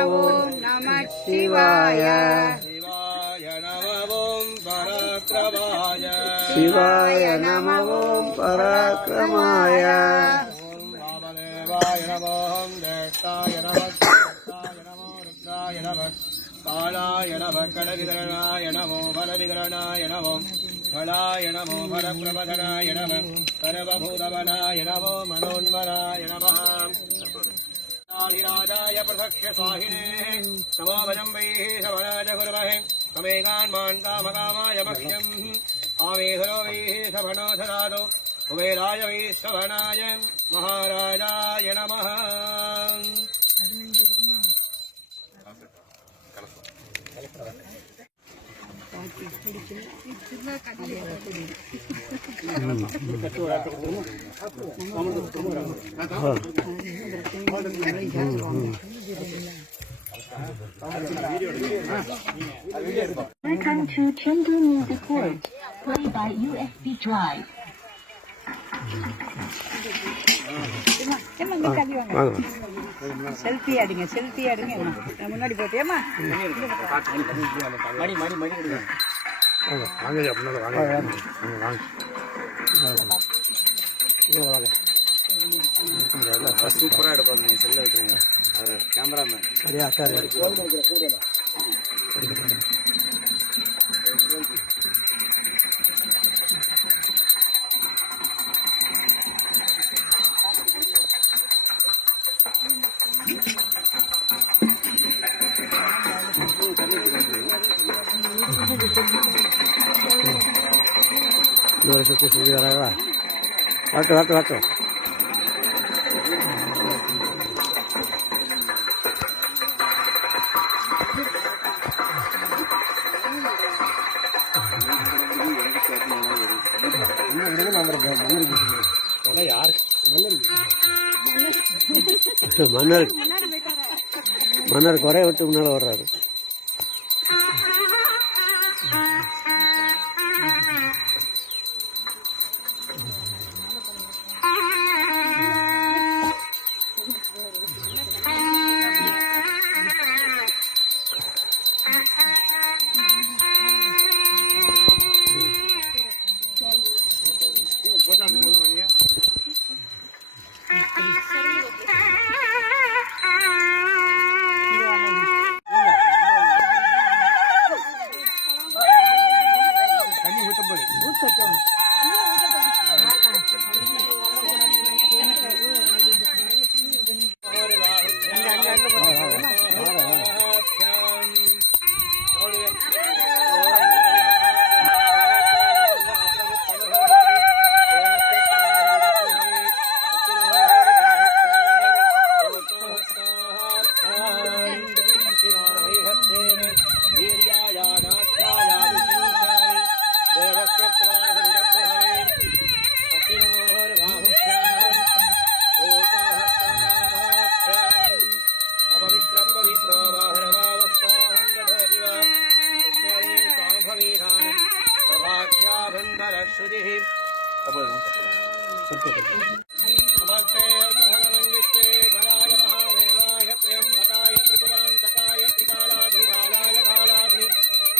ஓம் நம சிவாய சிவாய நம ஓம் பராக்கிரமாய காளாய நம கடவிகரணாய நமோ பலவிகரணாய நமோ பலாய நமோ பரப்பிரபதனாய நம சர்வபூதவனாய நமோ மனோன்மராய நம ராஜாய பிரதக்ஷ சுவாஹினே நமோ வஜம் வை சவராஜ குருமஹே சமேகான்மான் காமகாமாய மக்ஷ்யம் ஆமேஹரோ வை சவனோ சதாதோ குபேராய வை சவனாய மகாராஜாய நமः Welcome to Chengdu Music World. Play by USB Drive. Selfie அடிங்க முன்னாடி போட்டியம்மா சூப்பரா எடுப்பாங்க நீங்க செல்ல விட்டுருங்க கேமராமேன் சரியா சார் ஒரு சுற்றி சுற்றி வராங்களா வரட்டும் மன்னர் குறைய விட்டு முன்னால வர்றாரு.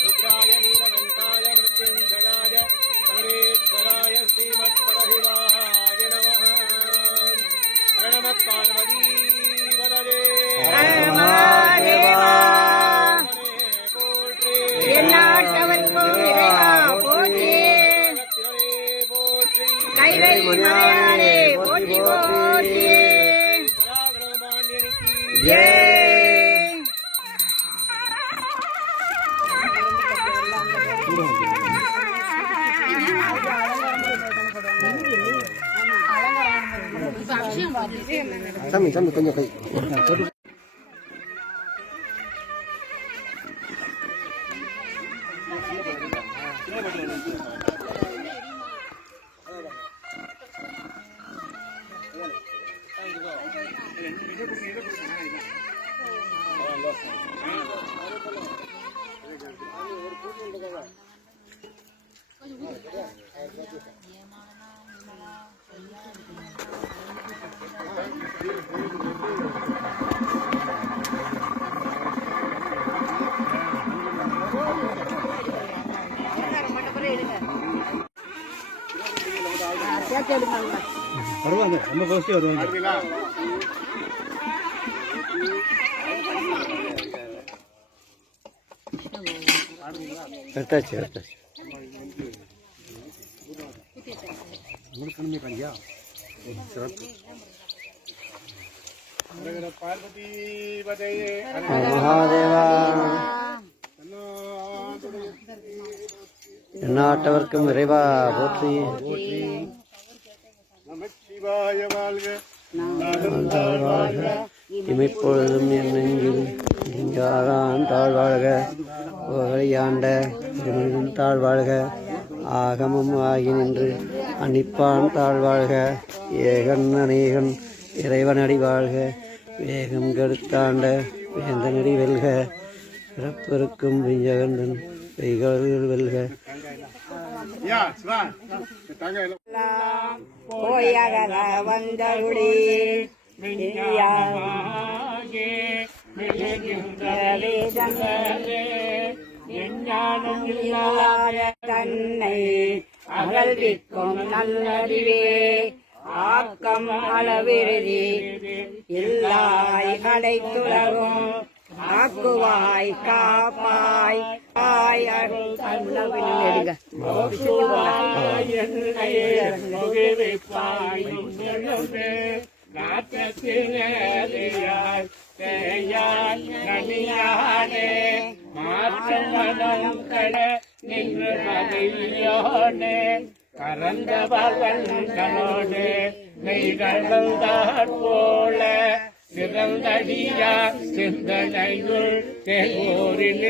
रुद्राय नीलकण्ठाय मृत्युञ्जयाय सर्वेश्वराय श्रीमत्परशिवाय नमः। हर नमः पार्वतीपतये। சாமி கொஞ்சம் கை வருவாங்க, நம்ம கோஷ்டி வருவாங்க. எடுத்தாச்சு மகாதேவா எந்நாட்டவர்க்கும் இறைவா போற்றி. இமைப்பொழுதும் என் நெஞ்சில் நெஞ்சாரான் தாழ்வாழ்க, புகழையாண்ட திருமணம் தாழ்வாழ்க, ஆகமம் ஆகி நின்று அன்னிப்பான் தாழ்வாழ்க, ஏகன் அநேகன் இறைவனடி வாழ்க, வேகம் கெடுத்தாண்ட வேந்தனடி வெல்க, பிறப்பிருக்கும் விஞ்சகந்தன் கைகள் வெல்க. போயகல வந்தருளி தன்னை அகழ்விக்கும் நல்லறிவே ஆக்கம் அளவிருதி இல்லாய் அடைத்துலகும் ஆக்குவாய் காப்பாய் ஆய் அருள் எடுங்க கரந்தவர்களோடு நெய்கள் போல சிறந்தடியா சிந்தனையுள் தேகோரில்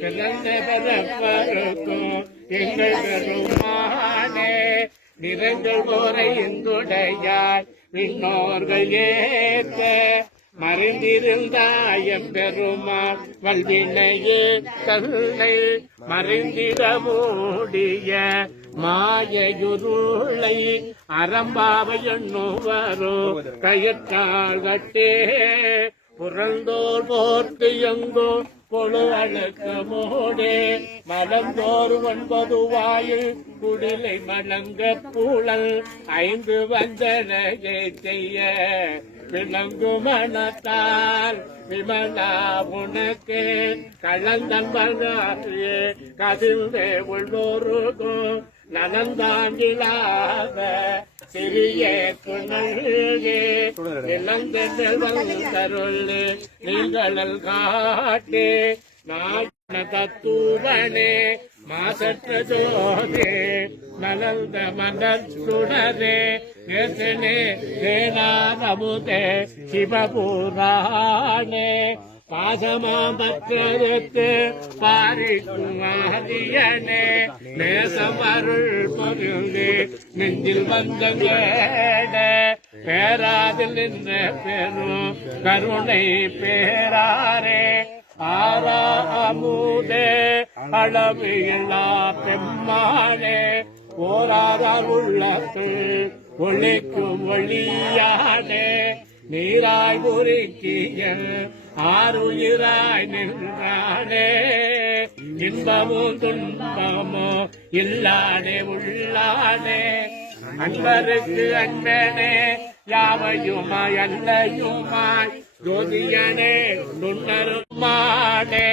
பிறந்த பிறப்பருக்கும் எங்கள் பெருமானே நிறங்கள் போரை இந்துடையார் விண்ணோர்கள் ஏற்க மறைந்திருந்தாயம் பெருமாள் வல்வினையே தன்னை மறைந்திட மூடிய மாயுருளை அறம்பாவை எண்ணுவரோ கயற்றாள் கட்டே புறந்தோர் போர்த்து எங்கோ பொழு அழக்கமோடே மலந்தோர் 9 வாயில் குடிலை மலங்க பூழல் 5 வந்தனையை செய்ய விளங்கு மனத்தால் விமலா உனக்கு கலந்தன் வந்தாரியே கதிர்ந்தே உள்ளோருக்கும் நலந்தாங்கிலாத சிறிய துணல்கே இளந்தெல் வந்தருள் நீங்களல் காட்டே நான தத்துவனே மாசற்ற ஜோதே நலந்த மனச்சுடரே நேசனே தேனாரமுதே சிவபுராணே பாசமாமற்றெடுத்து பாரிக்கும் ஆரியனே நேசம் அருள் பொருளே நெஞ்சில் வந்தங்கேட பேராதில் நின்ற பெரும் கருணை பேராரே ஆரா அமுதே அளவு எல்லா பெம்மானே ஓராதார் உள்ளத்து ஒளிக்கும் ஒளியானே நீராய் உருக்கிய ஆறுயிராய் நின்றானே இன்பமும் துன்பமோ இல்லாதே உள்ளானே அன்பருக்கு அன்பனே யாவையுமாய் அல்லையுமாய் ஜோதியனே நுண்ணருமானே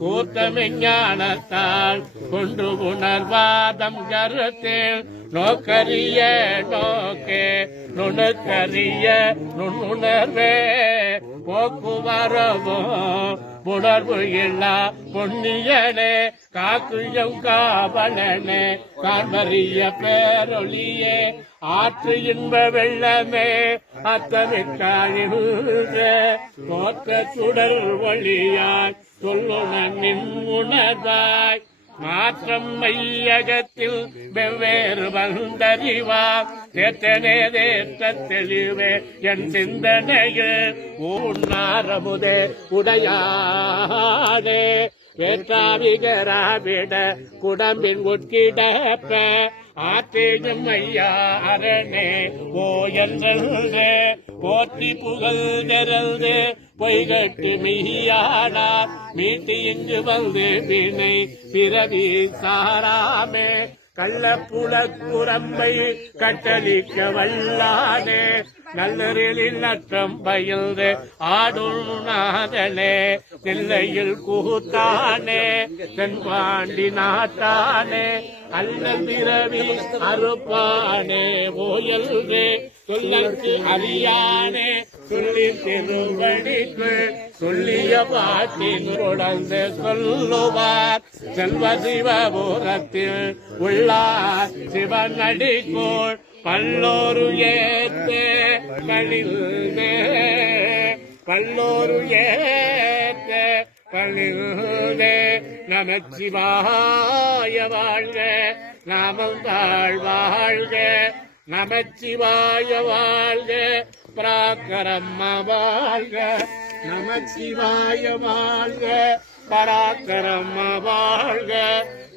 கூத்தமெஞ்ஞானத்தால் கொண்டு உணர்வாதம் கருத்தில் நோக்கரிய நோக்கே நுணுக்கரிய நுண்ணுணர்வே போக்குவரவோ உணர்வு இல்லா பொன்னியனே காக்குயம் காவலனே காண்பறிய பேரொழியே ஆற்று இன்ப வெள்ளமே அத்தமிக்காயிருந்த தோற்ற சுடர் ஒளியாய் சொல்லுணனின் உணர்வாய் மாற்றம் மையகத்தில் வெவ்வேறு வந்தறிவார் தேற்றனே தேற்ற தெளிவே என் சிந்தனையில் ஊன்னாரமுதே உடையாடே வேற்றாவிகராவிட குடம்பின் உட்கிடப்ப ஆற்றேயும் ஐயா அரணே ஓ என்றே போற்றி புகழ் நிறந்து பொய்கட்டு மெய்யானார் மீட்டு இங்கு வந்து வினை பிறவி சாராமே கள்ளப்புலக்குரம்பை கட்டளிக்க வல்லானே நல்லரில் நற்றம் பயில்ந்து ஆடுநாதனே தில்லையில் கூத்தானே தென்பாண்டி நாட்டானே அல்லல் பிறவி அறுப்பானே ஓயல்வே சொல்லற்கு அறியானே சொல்லி திருவடிக்கு சொல்லிய பாட்டின் உடந்து சொல்லுவார் செல்வ சிவபுரத்தில் உள்ளார் சிவனடிக்கோள் பல்லோரு ஏத்தே கழிந்தே பல்லோரு ஏத்தே கழிந்தே நமச்சிவாய வாழ்க நாமம் தாழ் வாழ்க நமச்சிவாய வாழ்க பராக்கரம்ம வாழ்க நமச்சிவாய வாழ்க பராக்கரம்ம வாழ்க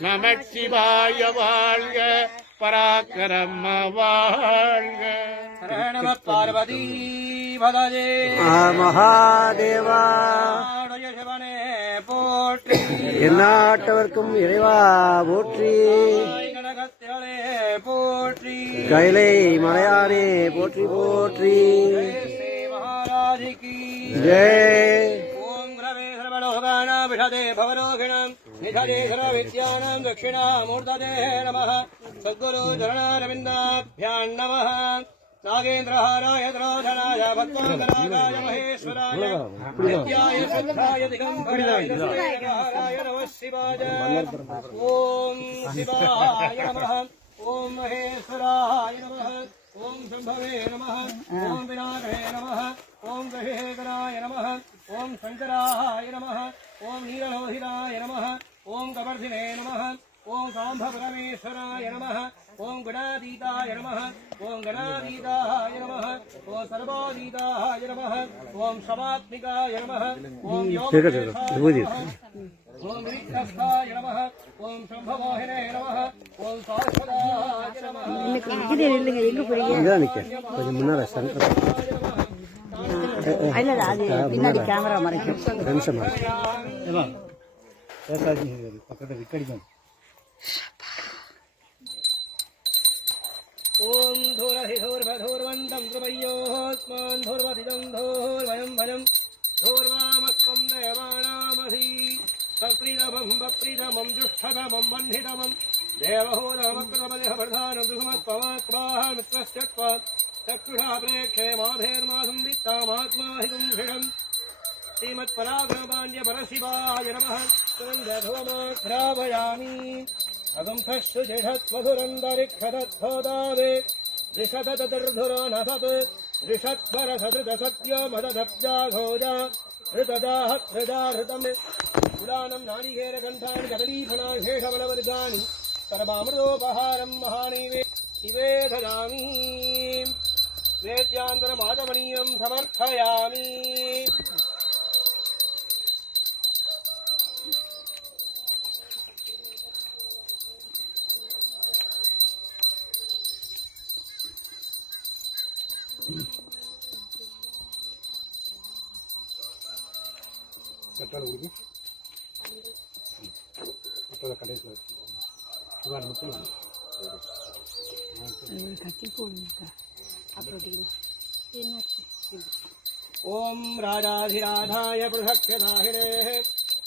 நமச்சிவாய வாழ்க பராக்கரம்ம வாழ்க நம பார்வதி பதஜே மகாதேவா சிவனே போற்றி எந்நாட்டவர்க்கும் இறைவா போற்றி கனகத்திலே போற்றி கைலை மலையானே போற்றி போற்றி மகாராஜிக்கு ஜெய் ஓம் கிரவே சர்வலோகானாம் விஷதே பவரோகிணாம் நிததே சர்வவித்யானாம் தட்சிணாமூர்த்ததே நமः சத்குரு சரணாரவிந்தாभ्यां நமः नागेन्द्रहाराय द्रोधनाय भक्तांगरागाय महेश्वराय नित्याय शुद्धाय दिगंबराय हाराय नमः शिवाय ओम शिवाय नमः ओम महेश्वराय नमः ओम शंभवे नमः ओम विनायकाय नमः ओम गहेकराय नमः ओम शंकराय नमः ओम नीललोहिताय नमः ओम कवर्धिने नमः ओम सांभपरमेश्वराय नमः ओम गणाधीताय नमः ओम गणाधीताय नमः ओम सर्वाधीताय नमः ओम शमात्मिकाय नमः ओम योगेशाय ओम विष्णुस्थाय नमः ओम शंभवाहिने नमः ओम शाश्वताय नमः இங்கதான் நிக்க கொஞ்சம் முன்னால சென்டர் பின்னாடி கேமரா மறைக்கும் நிமிஷம் பக்கத்தில் விக்கடிக்கும் ॐ धूरधिधूर्वधूर्वन्तं ध्रुवयोस्मान् धूर्वधिदं धूर्वयं भजं धूर्वामस्तं देवानामधि सप्रीतमं वप्रीतमं जुष्टतमं बन्धितमं देवहूतमकृतमलिहप्रधानं दुःखमत्वमात्माः मित्रस्य त्वा चक्षुषा प्रेक्षे माभेर्मासं वित्तामात्माहितं षडम् श्रीमत्पराक्रमपाण्ड्यपरशिवाय नमः सुरन्धधूमाघ्रापयामि अगंसुजधत्वधुरन्दरिक्षदत्थोदावे ऋषतदर्धुरो न सत् ऋषत्वरसधृतसत्यो मदधब्जाघोजा ऋतदाह हृदाहृतम् उदानं नारिकेरकण्ठानि कदलीफलानि शेषबलवर्गानि सर्वामृतोपहारं महानैवे निवेदयामि वेद्यान्तरमादमणीयं समर्थयामि கட்டால் கொடுங்க கட்டால் கடைசியில் இவான் மட்டும் கட்டி போடுங்கக்கா அப்புறம் ॐ राजाधिराधाय पृथक्ष्यदाहिने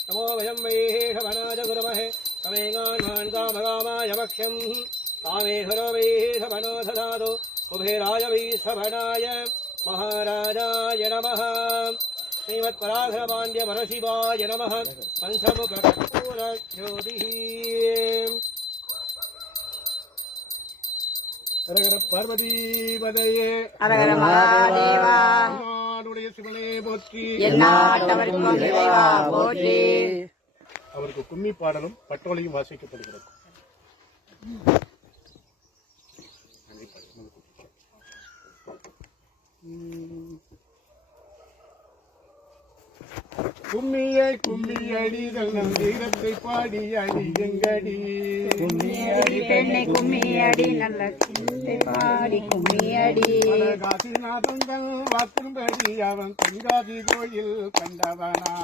नमो वयं वैहेषवनाय गुरवहे तमेगान् कामकामाय वक्ष्यं कामेश्वरो वैहेषवनो ददातु कुबेराय वैश्ववनाय महाराजाय नमः श्रीमत्पराक्रमपाण्ड्यपरशिवाय नमः पंचमुखकर्पूरज्योतिः பார்வதி பதையே அரகர மகாதேவா நாடுடைய சிவனே போற்றி எந்நாட்டவர்க்கும் இறைவா போற்றி. அவருக்கு கும்மி பாடலும் பட்டோலையும் வாசிக்கப்படுகிறது. கும்மியை கும்மியடி தன்னம் வீரத்தை பாடி அடி எங்கடி கும்மியடி பெண்ணை கும்மியடி நல்ல சிந்தை பாடி கும்மியடி காசிநாதங்கள் வாக்கும்படி அவன் தென்காசி கோயில் கண்டவனா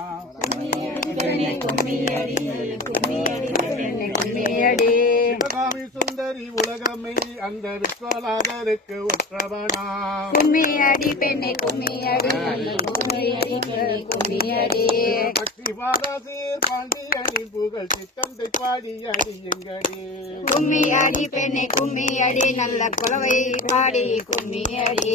பெண்ணை கும்மியடி கும்மியடி பெண்ணை கும்மியடி சிவகாமி சுந்தரி உலகமை அந்த விஸ்வநாதருக்கு ஒற்றவனா கும்மியடி பெண்ணை கும்மியடி நல்ல கும்மியடி பெண்ணை கும்மியடி பக்தி பாரசீர் பாண்டியனி புகழ் சித்தந்தை பாடி அடி எங்கடி கும்மியடி பெண்ணை கும்மியடி நல்ல குலவை பாடி கும்மியடி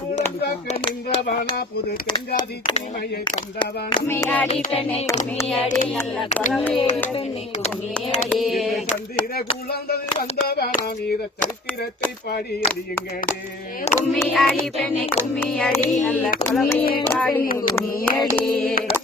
கூடங்காக்க நின்றவனா புது தென்காதி தீமையை கொண்டவனா கும்மியடி பெண்ணை கும்மியடி நல்ல குலவை பெண்ணை கும்மியடி சந்திர குலந்ததில் வந்தவனா வீர சரித்திரத்தை பாடி அடி எங்கடி கும்மியடி பெண்ணை கும்மியடி நல்ல குலவை பாடி கும்மியடி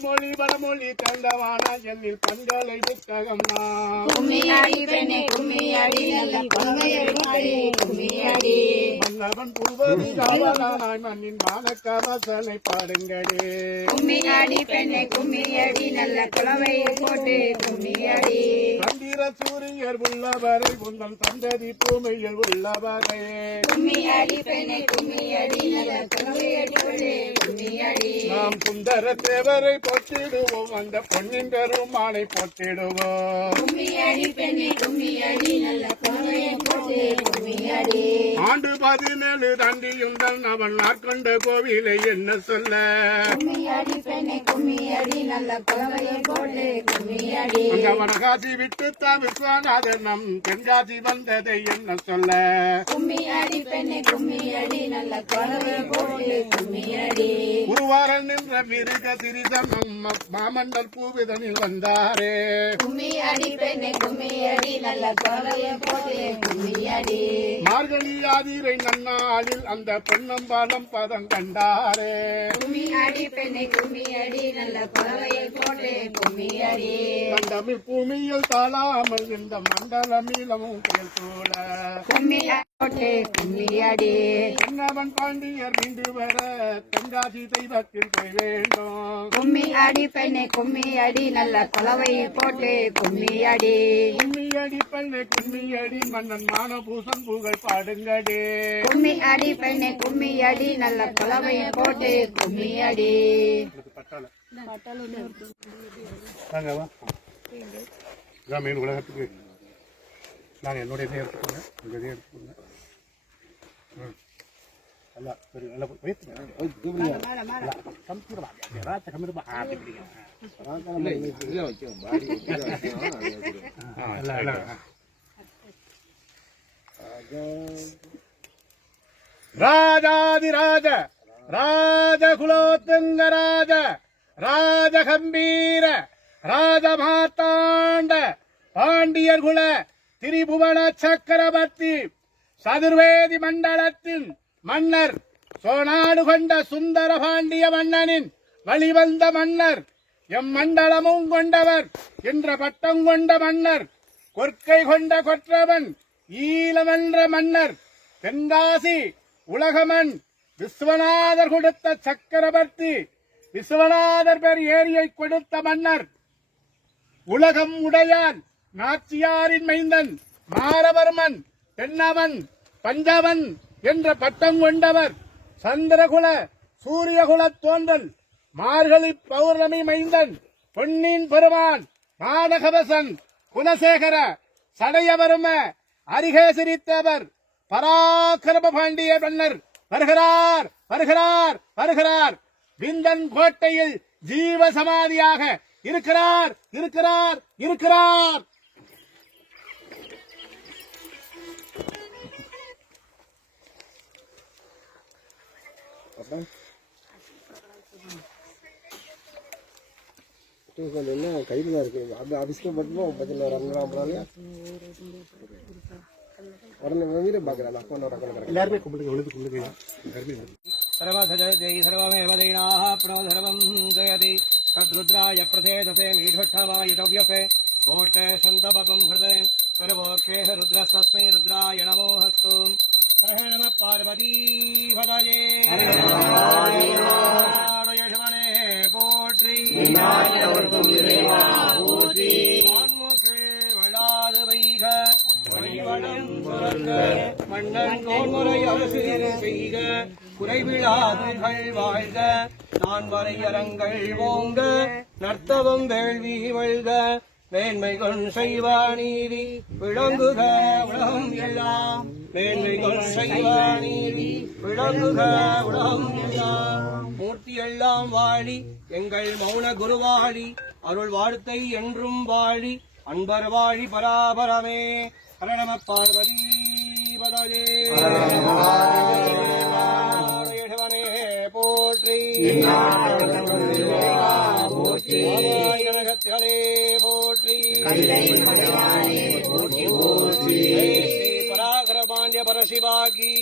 மொழி வடமொழி தந்தவானா என்னில் பண்களை புத்தகம் நான் கும்மியடி பெண்ணை கும்மியடி நல்ல குலவை பாடி கும்மியடி மன்னவன் புல்வதி காவலானாய் மண்ணின் மானக்கரசனை பாடுங்கடே கும்மியடி பெண்ணை கும்மியடி நல்ல குலவை போட்டு கும்மியடி சந்திர சூரியர் உள்ளவரை உந்தன் சந்ததி பூமியில் உள்ளவரே கும்மியடி பெண்ணை கும்மியடி நல்ல குலவை போட்டு கும்மியடி நாம் சுந்தர தேவரை போற்றிடுவோம் அந்த பொன்னின் பெருமானை போற்றிடுவோம் கும்மியடி பெண்ணை கும்மியடி நல்ல குலவை போட்டு கும்மியடி ஆண்டு 17 தாண்டியுந்தன் அவன் நாற்கொண்ட கோவிலை என்ன சொல்ல கும்மியடி பெண்ணை கும்மியடி நல்ல குலவை போட்டு கும்மியடி அந்த வடகாசி விட்டுத்தான் விஸ்வநாதன் நம் தென்காசி வந்ததை என்ன சொல்ல கும்மியடி பெண்ணை கும்மியடி நல்ல குலவை போட்டு கும்மியடி உருவாரன் நின்ற மிருக சிறிதம் நம்ம மாமண்டல் பூவிதனில் வந்தாரே கும்மியடி பெண்ணை கும்மியடி நல்ல குலவை போட்டு கும்மியடி மார்கழி ஆதிரை நன்னாளில் அந்த பொன்னம்பாலம் பதம் கண்டாரே கும்மியடி பெண்ணை கும்மியடி நல்ல குலவை போட்டு கும்மியடி கண்டமிழ் பூமியில் தாழாமல் இந்த மண்டலமீளமும் கேள்சூழ கும்மியடி போட்டு கும்மியடி என்னவன் பாண்டியர் மீண்டு வர தென்காசி தெய்வத்தில் போய் வேண்டும் கும்மியடி பெண்ணை கும்மியடி நல்ல குலவை போட்டு கும்மியடி கும்மியடி பெண்ணை கும்மியடி மன்னன் மானபூசன் புகழ் பாடுங்கடே கும்மியடி பெண்ணை கும்மியடி நல்ல குலவை போட்டு கும்மியடி மீன் உலகத்துக்கு நான் என்னுடைய எடுத்துக்கோங்க உங்க எடுத்துக்கோங்க ಅಲ್ಲ ಸರಿ ಎಲ್ಲ ಸಂಪೂರ್ಣ ರಾಜ ಕಮ್ಮಿ ராஜாதிராஜ ராஜகுலோத்துங்கராஜ ராஜகம்பீர ராஜமாத்தாண்ட பாண்டியர்குல திரிபுவன சக்கரவர்த்தி சதுர்வேதி மண்டலத்தின் மன்னர் சோனாடு கொண்ட சுந்தர பாண்டிய மன்னனின் வழிவந்த மன்னர் எம் மண்டலமும் கொண்டவர் என்ற பட்டம் கொண்ட மன்னர் கொற்கை கொண்ட கொற்றவன் ஈழமென்ற மன்னர் தென்காசி உலகமன் விஸ்வநாதர் கொடுத்த சக்கரவர்த்தி விஸ்வநாதர் பேர் ஏரியை கொடுத்த மன்னர் உலகம் உடையான் நாச்சியாரின் மைந்தன் மாரவர்மன் தென்னவன் பஞ்சவன் என்ற பட்டம் கொண்டவர் சந்திரகுல சூரியகுல தோன்றல் மார்கழி பௌர்ணமி மைந்தன் பொன்னின் பெருமான் மானகவசன் குலசேகர சடையவர்ம அரிகேசரித்தவர் பராக்கிரம பாண்டிய மன்னர் வருகிறார் வருகிறார் வருகிறார் விந்தன் கோட்டையில் ஜீவ சமாதியாக இருக்கிறார் இருக்கிறார் இருக்கிறார். என்ன கைது தான் இருக்கு அது ஆஃபீஸ்க்கு மட்டும் பதில் ரங்கராமராலே உடனே வீர பார்க்குறேன் அப்பா எல்லாருமே கும்பிடுங்க எழுது கும்பிடுங்க எல்லாருமே सर्वसजति सर्वमेव दैनाः प्रो सर्वं जयति तद्रुद्राय प्रथेदसे मीढुष्ठमायुधव्यसे कोटे सुन्दपकं हृदये सर्वोक्षेह रुद्रस्तस्मै रुद्राय नमो हस्तु हरे नमः पार्वती भजे शिवने पोट्री வளாது வைக வழிவளம் சுரக்க மன்னன் கோன்முறை அரசு செய்க குறைவிழாதுகள் வாழ்க நான் வரையரங்கள் ஓங்க நர்த்தவம் வேள்வி வழ்க மேன்மை கொண் செய்வ நீதி விளங்குக உலகம் எல்லாம் மேன்மை கொண் செய்வ நீதி விளங்குக உலகம் எல்லாம் மூர்த்தி எல்லாம் வாழி எங்கள் மௌன குருவாழி அருள் வாழ்த்தை என்றும் வாழி அன்பர் வாழி பராபரமே ஹர நம பார்வதி பதஜே சிவனே போற்றி ஜனகத்திலே போற்றி ஸ்ரீ பராகர பாண்டிய பரசிவாகி